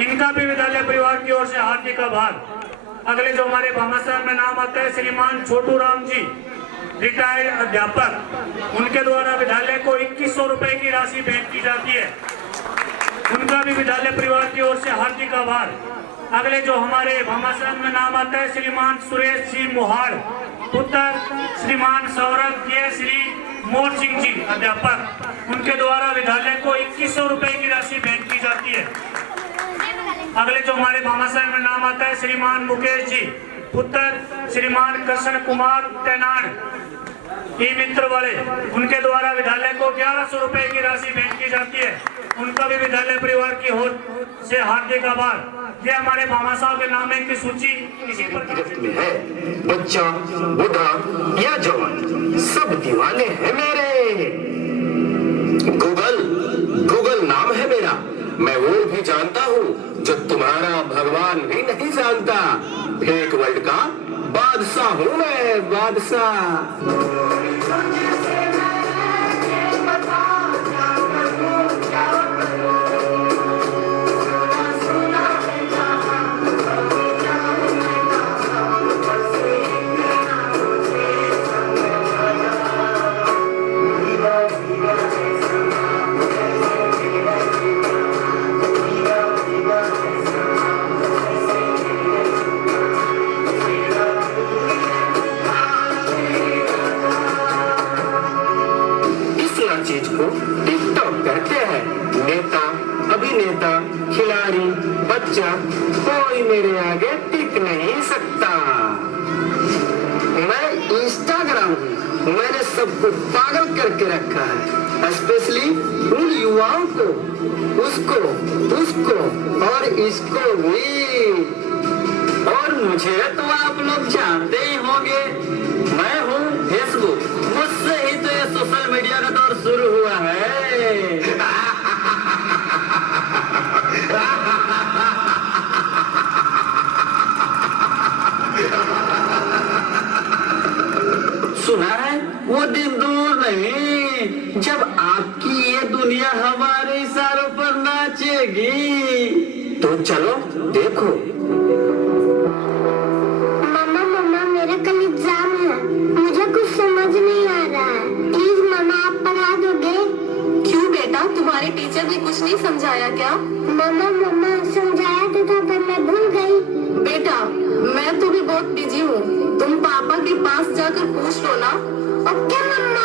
इनका भी विद्यालय परिवार की ओर से हार्दिक आभार। अगले जो हमारे भामासन में नाम आता है, श्रीमान छोटू राम जी, रिटायर्ड अध्यापक, उनके द्वारा विद्यालय को 2100 रुपए की राशि भेंट की जाती है। उनका भी विद्यालय परिवार की ओर से हार्दिक आभार। अगले जो हमारे भामासन में नाम आता है, श्रीमान सुरेश जी मोहाड़, पुत्र श्रीमान सौरभ के श्री मोर सिंह जी अध्यापक, उनके द्वारा विद्यालय को 2100 रुपए की राशि भेंट की जाती है। अगले जो हमारे भामासन में नाम आता है, श्रीमान मुकेश जी, पुत्र श्रीमान कृष्ण कुमार तेनाड़, ई मित्र वाले, उनके द्वारा विद्यालय को 1100 रुपए की राशि भेंट की जाती है। उनका भी विद्यालय परिवार की ओर से हार्दिक आभार। ये हमारे भामासाओं के नामे की सूची इसी गिरफ्त में है। बच्चा, बूढ़ा या जवान, सब दीवाने हैं मेरे। गूगल नाम है मेरा। मैं वो भी जानता हूँ जो तुम्हारा भगवान भी नहीं जानता। फेक वर्ल्ड का बादशाह हूँ मैं, बादशाह। चीज को टिकटॉक कहते हैं। नेता, अभिनेता, खिलाड़ी, बच्चा, कोई मेरे आगे टिक नहीं सकता। मैं इंस्टाग्राम हूँ। मैंने सबको पागल करके रखा है, स्पेशली उन युवाओं को, उसको और इसको भी। और मुझे तो आप लोग जानते ही होंगे, मैं हूँ फेसबुक। मुझसे ही तो ये सोशल मीडिया का दौर शुरू हुआ है। सुना है वो दिन दूर नहीं जब आपकी ये दुनिया हमारे इशारों पर नाचेगी। तो चलो देखो। मम्मा मेरा कल एग्जाम है, मुझे कुछ समझ नहीं आ रहा है। प्लीज मम्मा आप पढ़ा दोगे? क्यों बेटा, तुम्हारे टीचर ने कुछ नहीं समझाया क्या? मम्मा समझाया तो था पर मैं भूल गई। बेटा मैं तो भी बहुत बिजी हूँ, तुम पापा के पास जाकर पूछ लो ना। ओके मम्मा।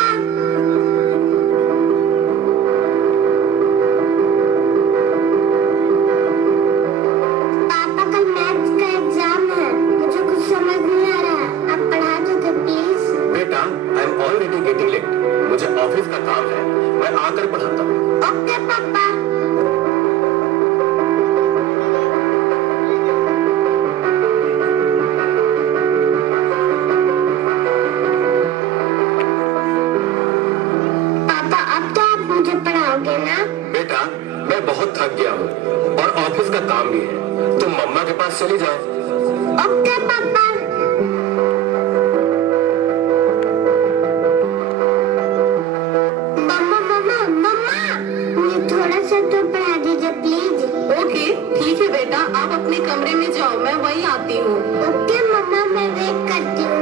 पापा कल मैथ्स का एग्जाम है, मुझे कुछ समझ नहीं आ रहा है, आप पढ़ा दोगे प्लीज? बेटा I am already getting late, मुझे ऑफिस का काम है, मैं आकर पढ़ाता हूँ। ओके पापा। बेटा मैं बहुत थक गया हूँ और ऑफिस का काम भी है, तुम मम्मा के पास चली जाओ। ओके पापा। मम्मा मुझे थोड़ा सा तो पढ़ा दीजिए प्लीज। ओके ठीक है बेटा, आप अपने कमरे में जाओ, मैं वहीं आती हूँ। ओके मम्मा, मैं वेट करती हूँ।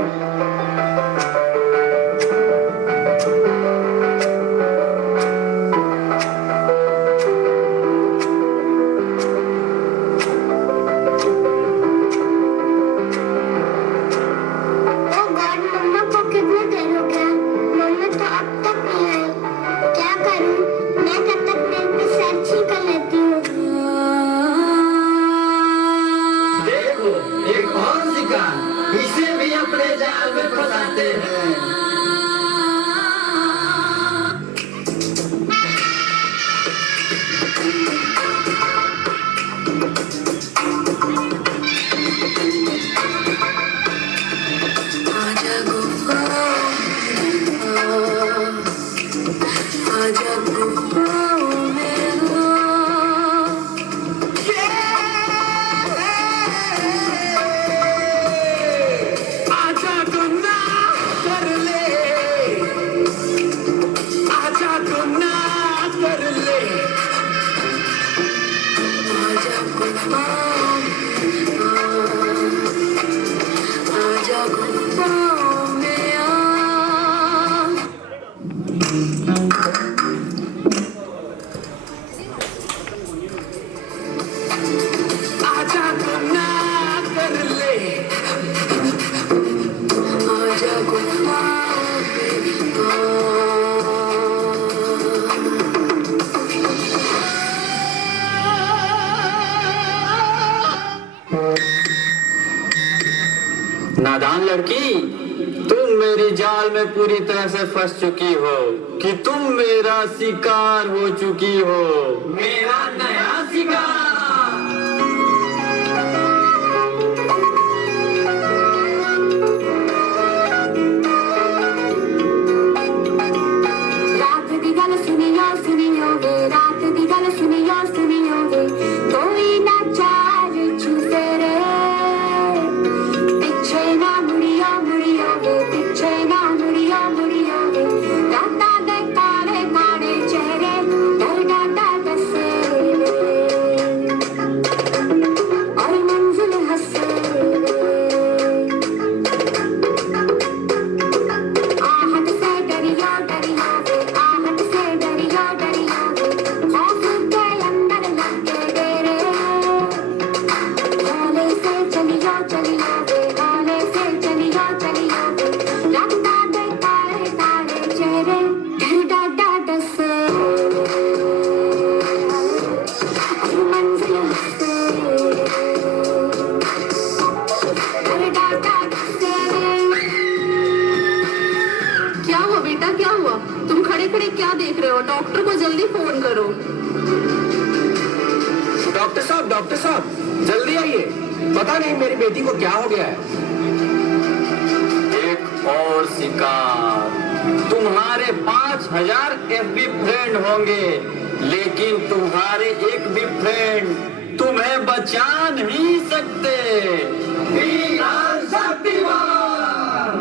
आजा गुफ्ताओं में आ। आजा गुनाह कर ले, आजा गुफ्ताओं में आ। नादान लड़की, तुम मेरी जाल में पूरी तरह से फंस चुकी हो कि तुम मेरा शिकार हो चुकी हो, मेरा नया शिकार। रात दी गल सुनियो सुनियो वे, रात दी गल सुनियो सुनियो वे, कोई ना चार छूटे रे, पिछे ना मुड़ियो मुड़ियो वे, पिछे ना मुड़ियो मुड़ियो वे, राता दे काले काले चेहरे डर डाटा दसे और मंजिल हंसे। आहट से डरियो डरियो वे, आहट से डरियो डरियो वे, खौफ के अंदर लगे डेरे, हाले से चलियो चलियो वे, हाले से चलियो चलियो वे, राता दे काले काले चेहरे डर डाटा दसे और मंजिल हंसे, डर डाटा दसे। क्या हुआ बेटा, क्या हुआ? तुम खड़े खड़े क्या देख रहे हो? डॉक्टर को जल्दी फोन करो। डॉक्टर साहब जल्दी आइए, पता नहीं मेरी बेटी को क्या हो गया है। एक और शिकार। तुम्हारे 5000 FB फ्रेंड होंगे, लेकिन तुम्हारे एक भी फ्रेंड तुम्हें बचा नहीं सकते। वीरान शक्तिमान।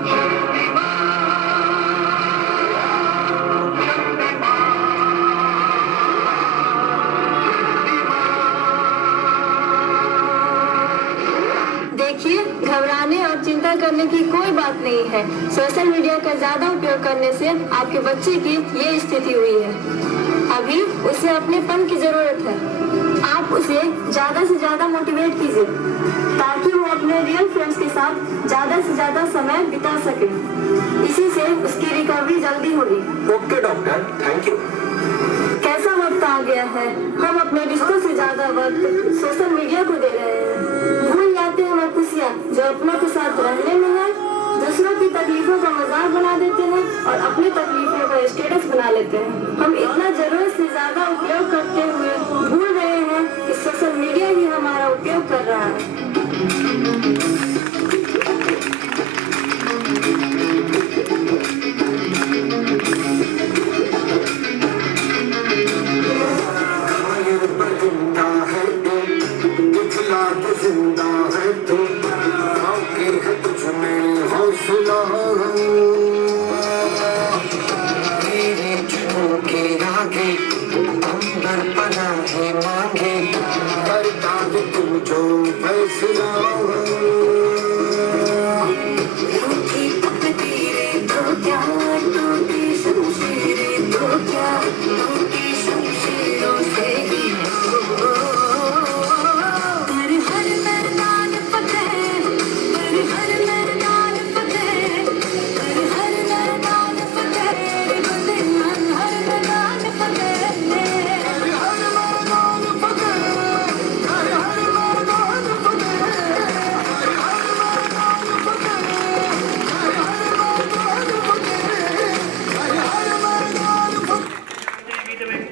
देखिए, घबराने और चिंता करने की कोई बात नहीं है। सोशल मीडिया का ज्यादा उपयोग करने से आपके बच्चे की ये स्थिति हुई है। अभी उसे अपनेपन की जरूरत है। आप उसे ज्यादा से ज्यादा मोटिवेट कीजिए ताकि वो अपने रियल फ्रेंड्स के साथ ज्यादा से ज्यादा समय बिता सके। इसी से उसकी रिकवरी जल्दी होगी। Okay doctor, thank you. कैसा वक्त आ गया है, हम अपने रिश्तों से ज्यादा वक्त सोशल मीडिया को दे रहे हैं। भूल जाते हैं वो खुशियाँ जो अपनों के साथ रहने में है, दूसरों की तकलीफों का मजाक बना देते हैं और अपनी तकलीफों का स्टेटस बना लेते हैं। हम इतना जरूरत से ज्यादा उपयोग करते हुए भूल रहे हैं कि सोशल मीडिया ही हमारा उपयोग कर रहा है।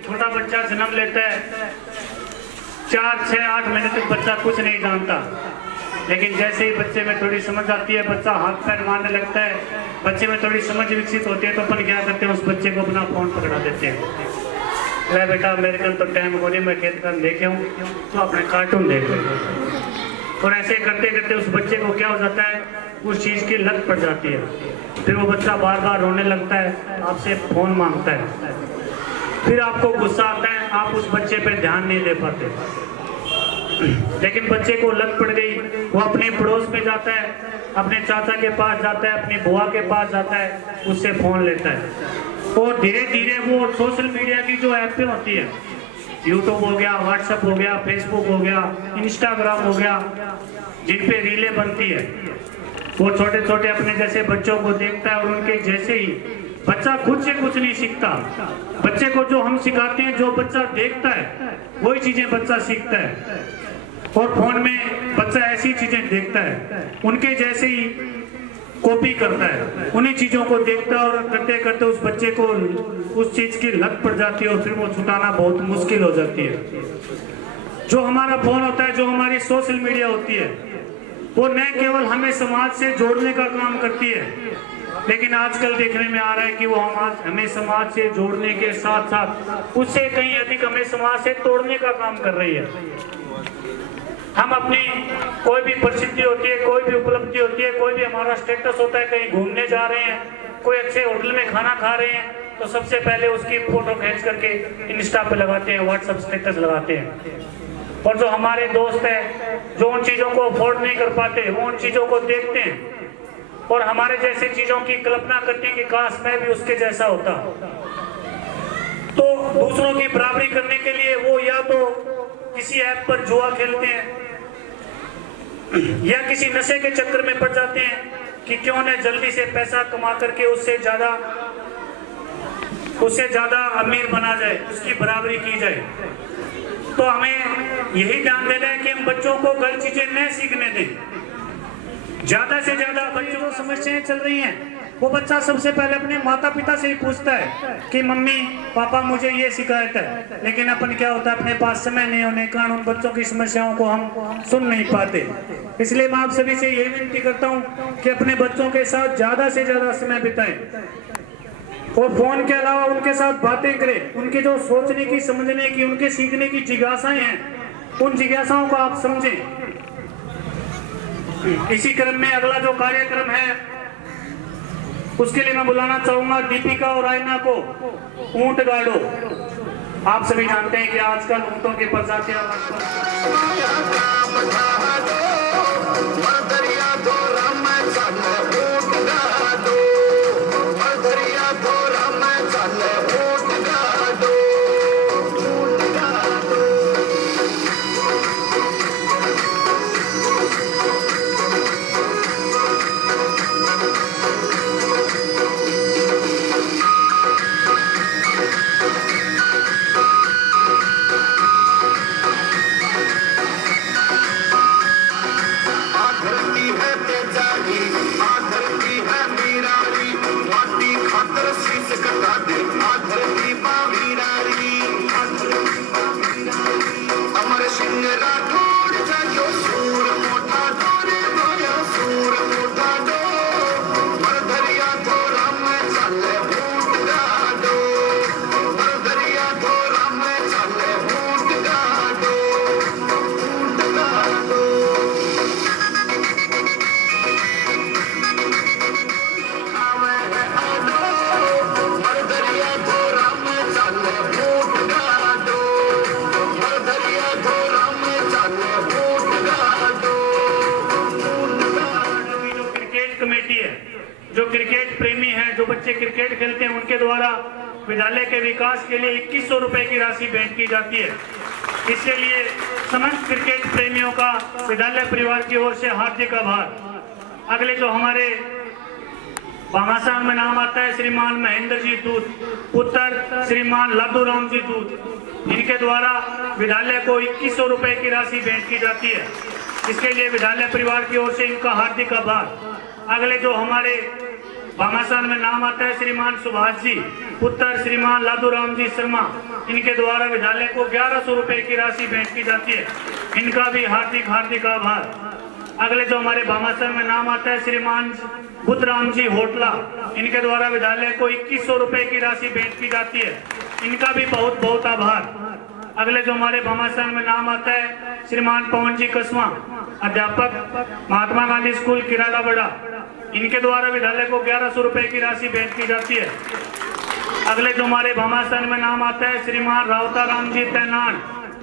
छोटा बच्चा जन्म लेता है, 4, 6, 8 महीने तक बच्चा कुछ नहीं जानता, लेकिन जैसे ही बच्चे में थोड़ी समझ आती है, बच्चा हाथ पैर मारने लगता है, बच्चे में थोड़ी समझ विकसित होती है, तो अपन क्या करते हैं, उस बच्चे को अपना फोन पकड़ा देते हैं। वह बेटा मेरे कल तो टाइम को नहीं, मैं खेत कर देखे हूँ, तो अपने कार्टून देख लो। और ऐसे करते करते उस बच्चे को क्या हो जाता है, उस चीज़ की लत पड़ जाती है। फिर वो बच्चा बार बार रोने लगता है, आपसे फ़ोन मांगता है, फिर आपको गुस्सा आता है, आप उस बच्चे पे ध्यान नहीं दे पाते। लेकिन बच्चे को लत पड़ गई, वो अपने पड़ोस में जाता है, अपने चाचा के पास जाता है, अपनी बुआ के पास जाता है, उससे फोन लेता है और धीरे धीरे वो सोशल मीडिया की जो ऐपें होती है, यूट्यूब हो गया, व्हाट्सएप हो गया, फेसबुक हो गया, इंस्टाग्राम हो गया, जिन पे रीलें बनती है, वो छोटे छोटे अपने जैसे बच्चों को देखता है और उनके जैसे ही बच्चा खुद से कुछ नहीं सीखता। बच्चे को जो हम सिखाते हैं, जो बच्चा देखता है वही चीजें बच्चा सीखता है और फोन में बच्चा ऐसी चीजें देखता है, उनके जैसे ही कॉपी करता है, उन्हीं चीजों को देखता है और करते करते उस बच्चे को उस चीज की लत पड़ जाती है और फिर वो छुटाना बहुत मुश्किल हो जाती है। जो हमारा फोन होता है, जो हमारी सोशल मीडिया होती है, वो न केवल हमें समाज से जोड़ने का काम करती है, लेकिन आजकल देखने में आ रहा है कि वो हमें समाज से जोड़ने के साथ साथ उससे कहीं अधिक हमें समाज से तोड़ने का काम कर रही है। हम अपनी कोई भी परिस्थिति होती है, कोई भी उपलब्धि होती है, कोई भी हमारा स्टेटस होता है, कहीं घूमने जा रहे हैं, कोई अच्छे होटल में खाना खा रहे हैं, तो सबसे पहले उसकी फोटो खींच करके इंस्टा पे लगाते हैं, व्हाट्सएप स्टेटस लगाते हैं। और जो हमारे दोस्त हैं, जो उन चीजों को अफोर्ड नहीं कर पाते, वो उन चीजों को देखते हैं और हमारे जैसे चीजों की कल्पना करते हैं कि काश मैं भी उसके जैसा होता। तो दूसरों की बराबरी करने के लिए वो या तो किसी ऐप पर जुआ खेलते हैं या किसी नशे के चक्कर में पड़ जाते हैं कि क्यों न जल्दी से पैसा कमा करके उससे ज्यादा अमीर बना जाए, उसकी बराबरी की जाए। तो हमें यही ध्यान देना है कि हम बच्चों को गलत चीजें न सीखने दें। ज्यादा से ज्यादा बच्चों को समस्याएं चल रही हैं, वो बच्चा सबसे पहले अपने माता पिता से ही पूछता है कि मम्मी पापा मुझे ये शिकायत है, लेकिन अपन क्या होता है, अपने पास समय नहीं होने के कारण उन बच्चों की समस्याओं को हम सुन नहीं पाते। इसलिए मैं आप सभी से यही विनती करता हूँ कि अपने बच्चों के साथ ज्यादा से ज्यादा समय बिताएं और फोन के अलावा उनके साथ बातें करें। उनके जो सोचने की, समझने की, उनके सीखने की जिज्ञासाएं हैं, उन जिज्ञासाओं को आप समझें। इसी क्रम में अगला जो कार्यक्रम है उसके लिए मैं बुलाना चाहूंगा दीपिका और आयना को, ऊंट गाड़ो। आप सभी जानते हैं कि आजकल ऊंटों की प्रजातियां क्रिकेट खेलते हैं, उनके द्वारा विद्यालय के विकास के लिए 2100 रुपए की राशि भेंट की जाती है। इसके लिए समस्त क्रिकेट प्रेमियों का विद्यालय परिवार की ओर से हार्दिक आभार। अगले जो हमारे भामाशाह में नाम आता है श्रीमान महेंद्र जी दूत, पुत्र श्रीमान लादूराम जी दूत, इनके द्वारा विद्यालय को 2100 रुपए की राशि भेंट की जाती है। इसके लिए विद्यालय परिवार की ओर से इनका हार्दिक आभार। अगले जो हमारे भामाशाह में नाम आता है श्रीमान सुभाष जी, पुत्र श्रीमान लादूराम जी शर्मा, इनके द्वारा विद्यालय को 1100 रुपए की राशि भेंट की जाती है। इनका भी हार्दिक हार्दिक आभार। अगले जो हमारे भामाशाह में नाम आता है श्रीमान बुद्धराम जी होटला, इनके द्वारा विद्यालय को 2100 रुपए की राशि भेंट की जाती है। इनका भी बहुत बहुत आभार। अगले जो हमारे भामाशाह में नाम आता है श्रीमान पवन जी कसवा, अध्यापक महात्मा गांधी स्कूल किराड़ा बड़ा, इनके द्वारा विद्यालय को 1100 रुपए की राशि भेंट की जाती है। अगले जो हमारे भामाशाह में नाम आता है श्रीमान रावता राम जी तैनान,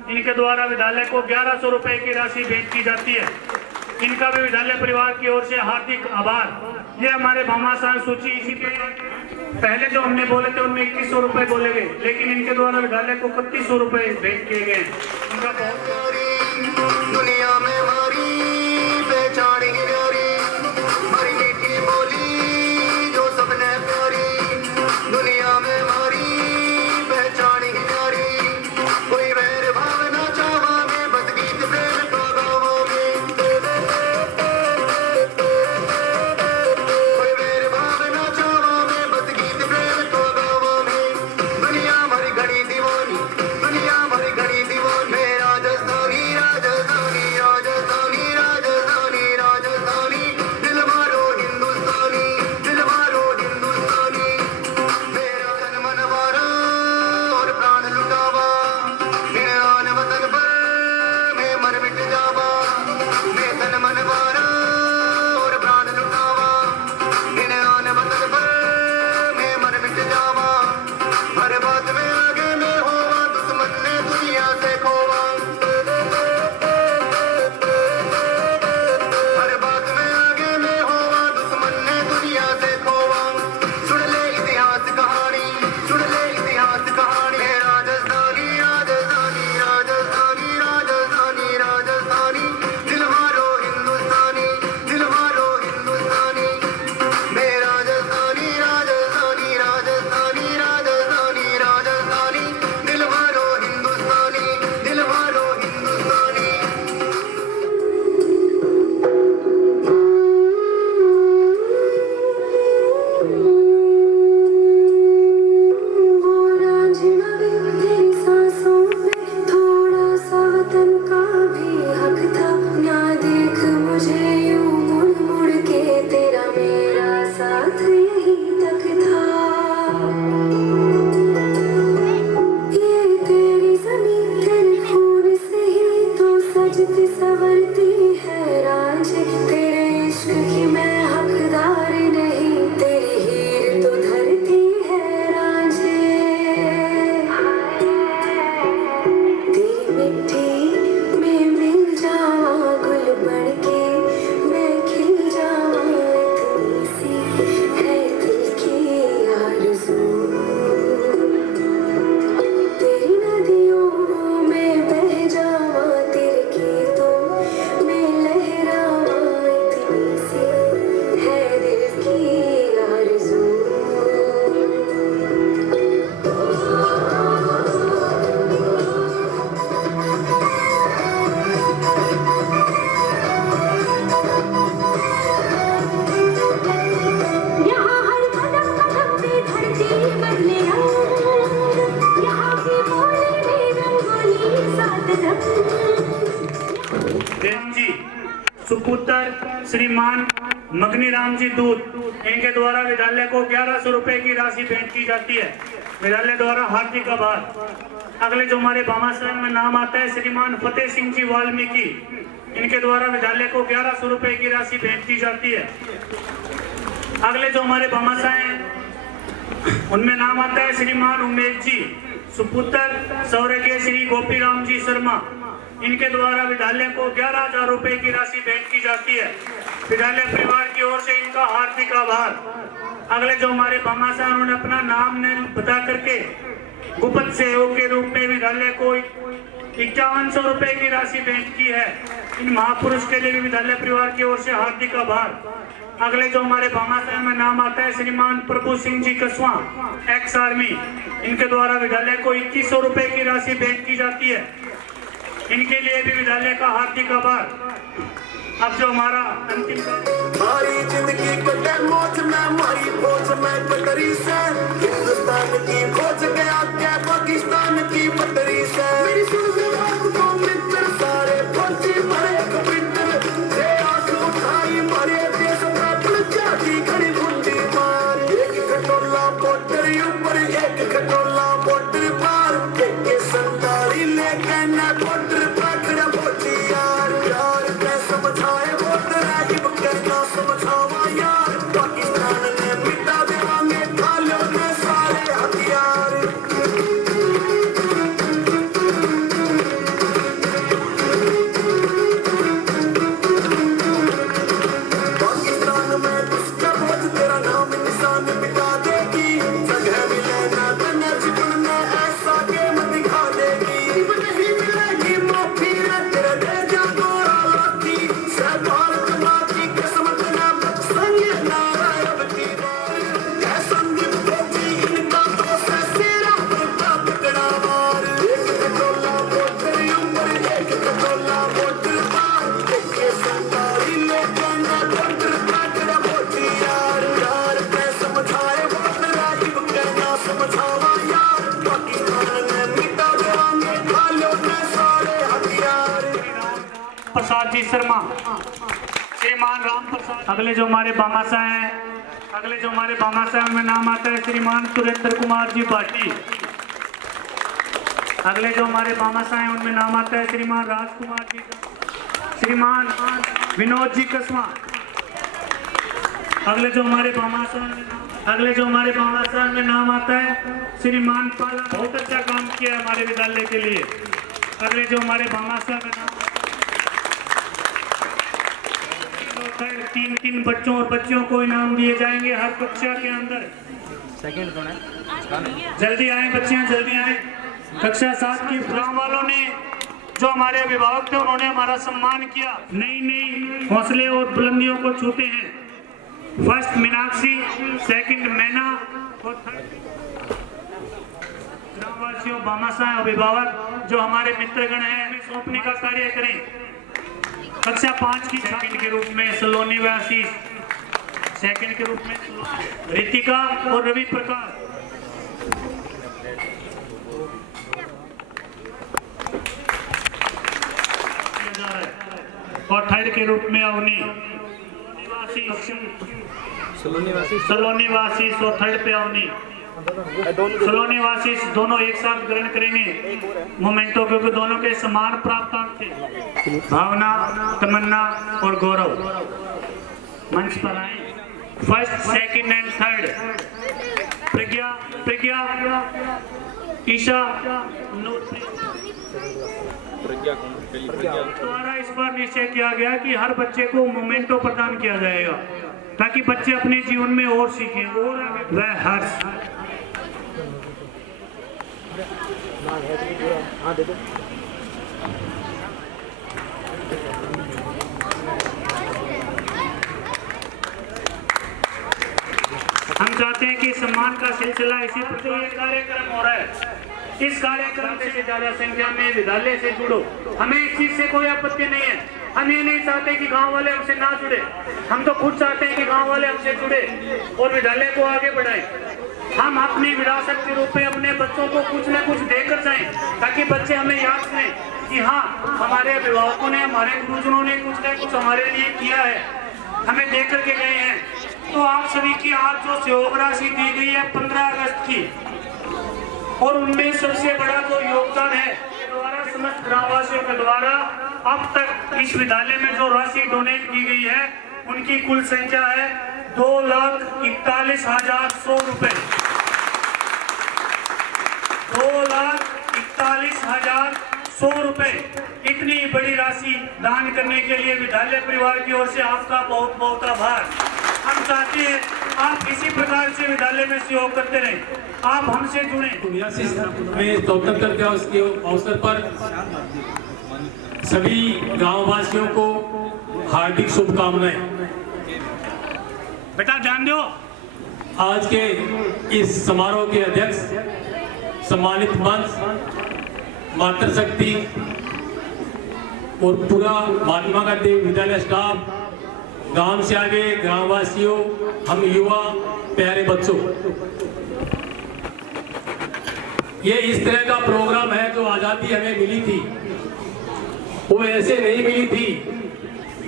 इनके द्वारा विद्यालय को 1100 रुपए की राशि भेंट की जाती है। इनका भी विद्यालय परिवार की ओर से हार्दिक आभार। ये हमारे भामाशाह सूची, इसी के पहले जो हमने बोले थे उनमें 2100 रुपए बोले गए, लेकिन इनके द्वारा विद्यालय को 3100 रुपए भेंट किए गए। इनका बहुत दुनिया में हमारी पहचान ही न्यारी, हमारी मीठी बोली जो सबने प्यारी। दुनिया में हमारी पहचान ही न्यारी, कोई वैर भावना चाहोगे, बस गीत प्रेम को गाओगे। कोई वैर भावना चाहोगे, बस गीत प्रेम को गाओगे। दुनिया हमारी घड़ी दीवानी, दुनिया हमारी घड़ी दीवानी। राजस्थानी राजस्थानी राजस्थानी राजस्थानी राजस्थानी, दिल मारो हिंदुस्तानी, दिल मारो हिंदुस्तानी। मेरा तन मन वारा और प्राण लुटावा, मेरे आन वतन पर मैं मर मिट जावा। मैं तन मन वारा और प्राण लुटावा, मेरे आन वतन पर मैं मर मिट जावा। हर बात में आगे मैं होवा, दुश्मन ने दुनिया से खोवा। हर बात में आगे मैं होवा, दुश्मन ने दुनिया से खोवा। सुन ले इतिहास कहानी, सुन ले इतिहास कहानी। राजस्थानी राजस्थानी राजस्थानी राजस्थानी राजस्थानी, दिल मारो हिंदुस्तानी, दिल मारो हिंदुस्तानी। मैं राजस्थानी राजस्थानी राजस्थानी राजस्थानी राजस्थानी, दिल मारो हिंदुस्तानी, दिल मारो हिंदुस्तानी। वो रांझना भी तेरी सांसों में थोड़ा सा वतन का भी हक था। ना देख मुझे यूं मुड़ मुड़ के, तेरा मेरा साथ यहीं तक था। ये तेरी ज़मीं तेरे खून से ही तो सजती संवरती है रांझे। तेरे इश्क की मैं हकदार नहीं, तेरी हीर तो धरती है रांझे। तेरी मिट्टी में मिल जावा गुल बन के, मैं खिल जावा, इतनी सी है दिल की आरज़ू। तेरी नदियों में बह जावा, तेरे गीतों में लहरावा, इतनी सी है दिल की आरज़ू। यहाँ हर कदम कदम पे धरती बदले रंग, यहाँ की बोली में रंगोली सात रंग। बेन जी सुपुत्र श्रीमान मगनीराम जी दूत, इनके द्वारा विद्यालय को 1100 रुपए की राशि भेंट की जाती है। विद्यालय द्वारा हार्दिक आभार। अगले जो हमारे भामाशाह में नाम आता है श्रीमान फतेह सिंह जी वाल्मीकि, इनके द्वारा विद्यालय को 1100 रुपए की राशि भेंट की जाती है। अगले जो हमारे भामाशाह हैं उनमें नाम आता है श्रीमान उमेश जी सुपुत्र स्वर्गीय श्री गोपीराम जी शर्मा, इनके द्वारा विद्यालय को 11,000 रुपए की राशि भेंट की जाती है। विद्यालय परिवार की ओर से इनका हार्दिक आभार। अगले जो हमारे भामाशाह उन्होंने अपना नाम ने बता करके गुप्त सहयोग के रूप में विद्यालय को 5100 रुपए की राशि भेंट की है। इन महापुरुष के लिए भी विद्यालय परिवार की ओर से हार्दिक आभार। अगले जो हमारे भामाशाह में नाम आता है श्रीमान प्रभु सिंह जी कसवा, एक्स आर्मी, इनके द्वारा विद्यालय को 2100 रुपए की राशि भेंट की जाती है। इनके लिए भी विद्यालय का हार्दिक आभार। अब जो हमारा अंतिम हमारी जिंदगी कटे मौज में, हमारी फौज में कटरी से, हिंदुस्तान की खोज गया क्या पाकिस्तान की पटरी से। मेरी सुन बात को मित्र सारे फौजी भरे कपिटल, ये आंख उठाई मारे देश का दिल जाती घड़ी बुंदी मार। एक खटोला बॉर्डर ऊपर, एक खटोला बॉर्डर पार, एक संतारी लेके ना बॉर्डर पर खड़ा फौजी यार। यार मैं समझाए बॉर्डर आगे कहना समझावा यार, पाकिस्तान ने मिटा देवांगे खा लो ने सारे हथियार। समझावा यार पाकिस्तान में मिटा देवांगे खा लो ने सारे हथियार। प्रसाद जी शर्मा, श्रीमान राम प्रसाद। अगले जो हमारे बामासा हैं, उनमें नाम आता है श्रीमान सुरेंद्र कुमार जी भाटी। अगले जो हमारे बामासा हैं उनमें नाम आता है श्रीमान राजकुमार जी, श्रीमान विनोद जी कसवा। अगले जो हमारे बामासा में नाम आता है श्रीमान पाला, बहुत अच्छा काम किया हमारे विद्यालय के लिए। अगले जो हमारे बामासा में नाम तीन बच्चों और बच्चियों को इनाम दिए जाएंगे हर कक्षा के अंदर। सेकंड कौन है? जल्दी आए बच्चियां, जल्दी आए। कक्षा 7 की गांव वालों ने, जो हमारे अभिभावक थे, उन्होंने हमारा सम्मान किया। नई हौसले और बुलंदियों को छूते हैं। फर्स्ट मीनाक्षी, सेकंड मैना और ग्रामवासियों, बामासा अभिभावक जो हमारे मित्रगण हैं, हमें सौंपने का कार्य करें। कक्षा 5 की सेकंड के रूप में सलोनी व आशीष, सेकंड के रूप में रितिका और रवि प्रकाश, और थर्ड के रूप में अवनी, सलोनी वासी और थर्ड पे अवनी। सलोनी वासी दोनों एक साथ ग्रहण करेंगे मोमेंटो, क्योंकि दोनों के समान प्राप्तांक थे। भावना, तमन्ना और गौरव मंच पर आए। First, second and third. Pragya, Isha, द्वारा इस बार निश्चय किया गया कि हर बच्चे को मोमेंटो प्रदान किया जाएगा, ताकि बच्चे अपने जीवन में और सीखें और वह हर्ष। हम चाहते हैं कि सम्मान का सिलसिला इसी प्रकार कार्यक्रम हो रहा है। इस कार्यक्रम से ज्यादा संख्या में विद्यालय से जुड़ो। हमें इस चीज से कोई आपत्ति नहीं है। हम ये नहीं चाहते कि गांव वाले हमसे ना जुड़े, हम तो खुद चाहते हैं कि गांव वाले हमसे जुड़े और विद्यालय को आगे बढ़ाएं। हम अपनी विरासत के रूप में अपने बच्चों को कुछ न कुछ देकर जाएं, ताकि बच्चे हमें याद करें कि हाँ, हमारे अभिभावकों ने, हमारे गुरुजनों ने कुछ न कुछ हमारे लिए किया है, हमें दे करके गए हैं। तो आप सभी की आज जो सहयोग राशि दी गई है 15 अगस्त की, और उनमें सबसे बड़ा जो योगदान है द्वारा समस्त ग्रामवासियों के द्वारा अब तक इस विद्यालय में जो राशि डोनेट की गई है, उनकी कुल संख्या है 2,41,100 रुपए। 2,41,100 रुपए। इतनी बड़ी राशि दान करने के लिए विद्यालय परिवार की ओर से आपका बहुत बहुत आभार। हम चाहते हैं आप इसी प्रकार से विद्यालय में सहयोग करते रहें, आप हमसे जुड़े। में स्वतंत्रता दिवस के अवसर पर सभी गांववासियों को हार्दिक शुभकामनाएं। बेटा ध्यान दो। आज के इस समारोह के अध्यक्ष सम्मानित मंच, मातृशक्ति और पूरा महात्मा गांधी विद्यालय स्टाफ, गांव से आगे ग्रामवासियों, हम युवा प्यारे बच्चों, ये इस तरह का प्रोग्राम है जो आज़ादी हमें मिली थी वो ऐसे नहीं मिली थी,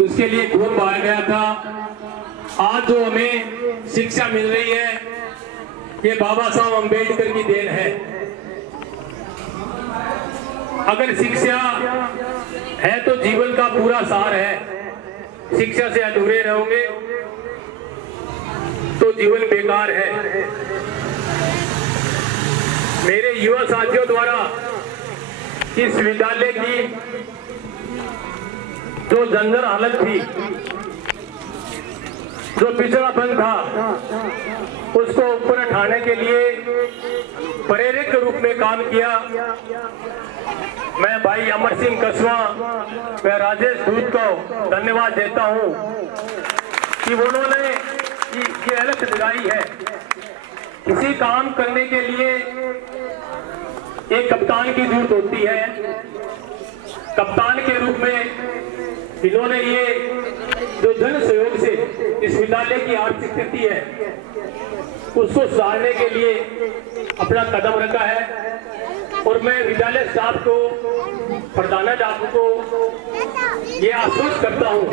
उसके लिए खून बहाया गया था। आज जो हमें शिक्षा मिल रही है ये बाबा साहब अम्बेडकर की देन है। अगर शिक्षा है तो जीवन का पूरा सार है। शिक्षा से अधूरे रहोगे तो जीवन बेकार है। मेरे युवा साथियों द्वारा इस विद्यालय की जो जंजर हालत थी, जो पिछड़ापन था, उसको ऊपर उठाने के लिए प्रेरक के रूप में काम किया। मैं भाई अमर सिंह कसवा व राजेश दूत को धन्यवाद देता हूं कि उन्होंने ये अलग दिलाई है। किसी काम करने के लिए एक कप्तान की जरूरत होती है। कप्तान के रूप में इन्होंने ये जो जन सहयोग से इस विद्यालय की आर्थिक स्थिति है उसको सुधारने के लिए अपना कदम रखा है। और मैं विद्यालय स्टाफ को, प्रधानाध्यापक को ये आश्वस्त करता हूँ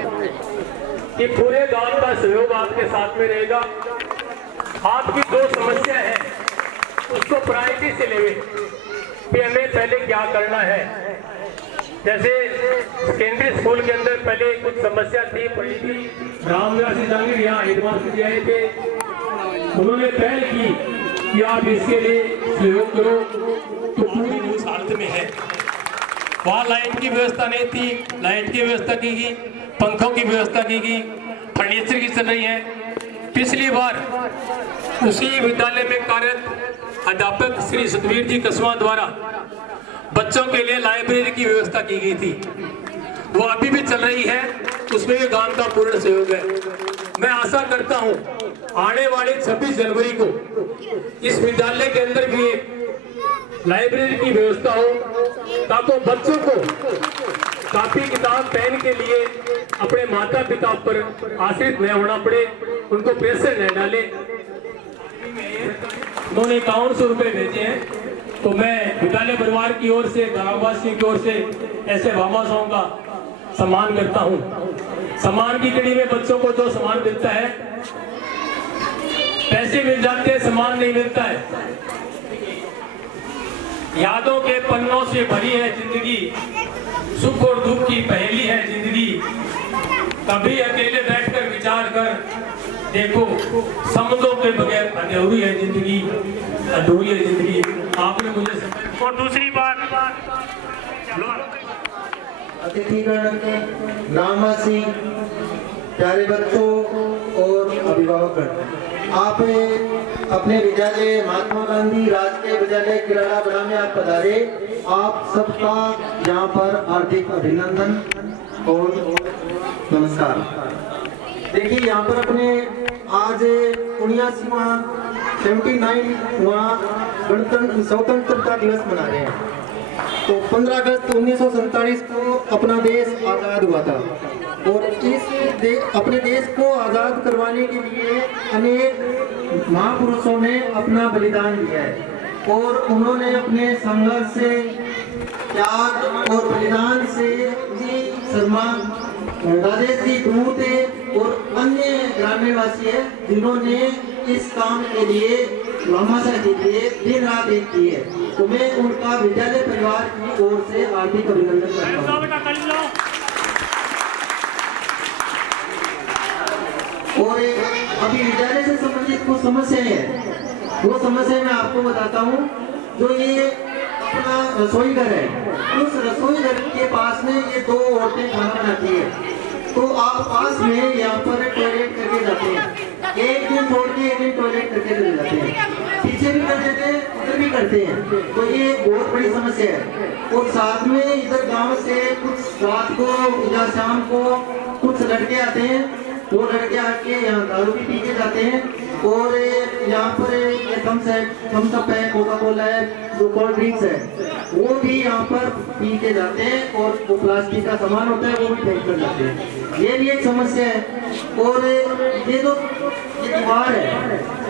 कि पूरे गांव का सहयोग आपके साथ में रहेगा। आपकी जो समस्या है उसको प्रायोरिटी से लेवे कि हमें पहले क्या करना है। जैसे सेकेंडरी स्कूल के अंदर पहले कुछ समस्या थी, पड़ी थी, रामदास जांगीर यहाँ हेडमास्टर जी आए थे, उन्होंने पहल की कि आप इसके लिए सहयोग करो, तो पूरी उस हालत में है। वहाँ लाइट की व्यवस्था नहीं थी, लाइट की व्यवस्था की गई, पंखों की व्यवस्था की गई, फर्नीचर की चल रही है। पिछली बार उसी विद्यालय में कार्यरत अध्यापक श्री सतवीर जी कसवा द्वारा बच्चों के लिए लाइब्रेरी की व्यवस्था की गई थी, वो अभी भी चल रही है, उसमें भी गांव का पूर्ण सहयोग है। मैं आशा करता हूं आने वाली 26 जनवरी को इस विद्यालय के अंदर भी एक लाइब्रेरी की व्यवस्था हो, ताकि बच्चों को कापी किताब पेन के लिए अपने माता पिता पर आश्रित न होना पड़े, उनको प्रेशर न डाले। उन्होंने 5100 रुपए भेजे हैं, तो मैं विद्यालय परिवार की ओर से, ग्रामवासियों की ओर से ऐसे भामाशाहों का सम्मान करता हूं। सम्मान की कड़ी में बच्चों को जो सम्मान मिलता है, पैसे मिल जाते हैं, सम्मान नहीं मिलता है। यादों के पन्नों से भरी है जिंदगी, सुख और दुख की पहेली है जिंदगी, कभी अकेले बैठकर विचार कर देखो, समझो के बगैर अधूरी है जिंदगी, अधूरी है जिंदगी। आपने मुझे और दूसरी बात, अतिथिगण, ग्रामवासी, प्यारे बच्चों और अभिभावकगण, आप अपने विद्यालय महात्मा गांधी राजकीय विद्यालय किराड़ा बड़ा में आप पधारे। आप सबका यहाँ पर हार्दिक अभिनंदन और नमस्कार। देखिए, यहाँ पर अपने आज 79वां स्वतंत्रता दिवस मना रहे हैं। तो 15 अगस्त 1947 को अपना देश आज़ाद हुआ था, और अपने देश को आज़ाद करवाने के लिए अनेक महापुरुषों ने अपना बलिदान दिया है, और उन्होंने अपने संघर्ष से, त्याग और बलिदान से जी शर्मा, राजेश जी दूर थे और अन्य ग्रामीणवासी है जिन्होंने इस काम के लिए भामाशाह के लिए दिन रात एक की है। तो मैं उनका विद्यालय परिवार की ओर से हार्दिक अभिनंदन करता हूँ। और अभी विद्यालय से संबंधित कुछ समस्याएं हैं, वो समस्या मैं आपको बताता हूँ। जो ये अपना रसोई घर है, उस रसोई घर के पास में ये 2 औरतें खाना बनाती है, तो आप पास में यहाँ पर टॉयलेट करके जाते हैं, एक दिन छोड़ के एक दिन टॉयलेट करके चले जाते हैं, पीछे भी कर देते हैं, उधर भी करते हैं। तो ये बहुत बड़ी समस्या है। और साथ में इधर गांव से कुछ रात को या शाम को कुछ लड़के आते हैं, वो लड़के आके यहाँ दारू भी पी के जाते हैं, और यहाँ पर थम्स अप है, कोका कोला है, जो कोल्ड ड्रिंक्स है, वो भी यहाँ पर पी के जाते हैं, और वो प्लास्टिक का सामान होता है वो भी फेंक कर जाते हैं। ये भी एक समस्या है। और ये दीवार है,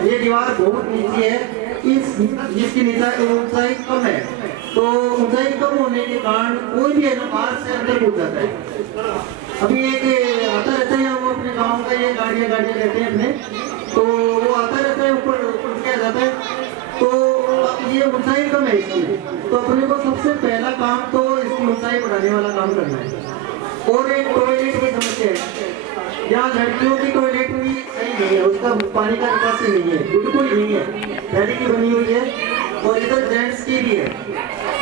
ये दीवार बहुत नीचे है, जिसकी ऊंचाई कम है, तो ऊंचाई कम होने के कारण कोई भी है ना बाहर से अंदर घुस जाता है। अभी एक आता रहता है, वो अपने गांव का ये गाड़ियाँ रहते हैं अपने, तो वो आता रहता है, ऊपर क्या जाता है, तो ये ऊंचाई कम है इसकी। तो अपने को सबसे पहला काम तो इसकी ऊंचाई बढ़ाने वाला काम करना है। और एक टॉयलेट की समस्या है, यहाँ लड़कियों की टॉयलेट भी सही नहीं है, उसका पानी का निकास नहीं है, बिल्कुल नहीं है, पहले की बनी हुई है। और इधर जेंट्स की भी है,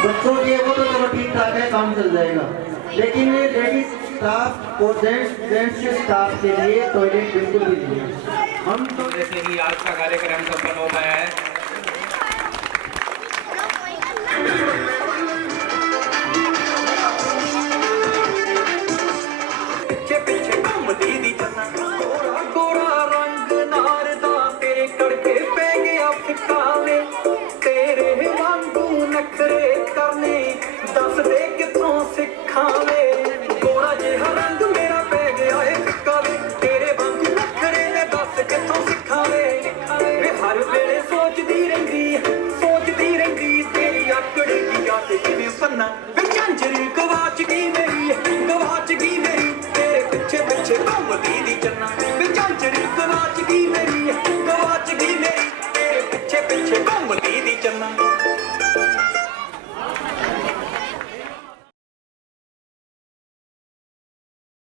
बच्चों की है वो तो चलो ठीक ठाक है, काम चल जाएगा, लेकिन लेडीज स्टाफ और जेंट्स के स्टाफ के लिए टॉयलेट बिल्कुल भी नहीं है। हम तो जैसे कि आज का कार्यक्रम संपन्न हो गया है,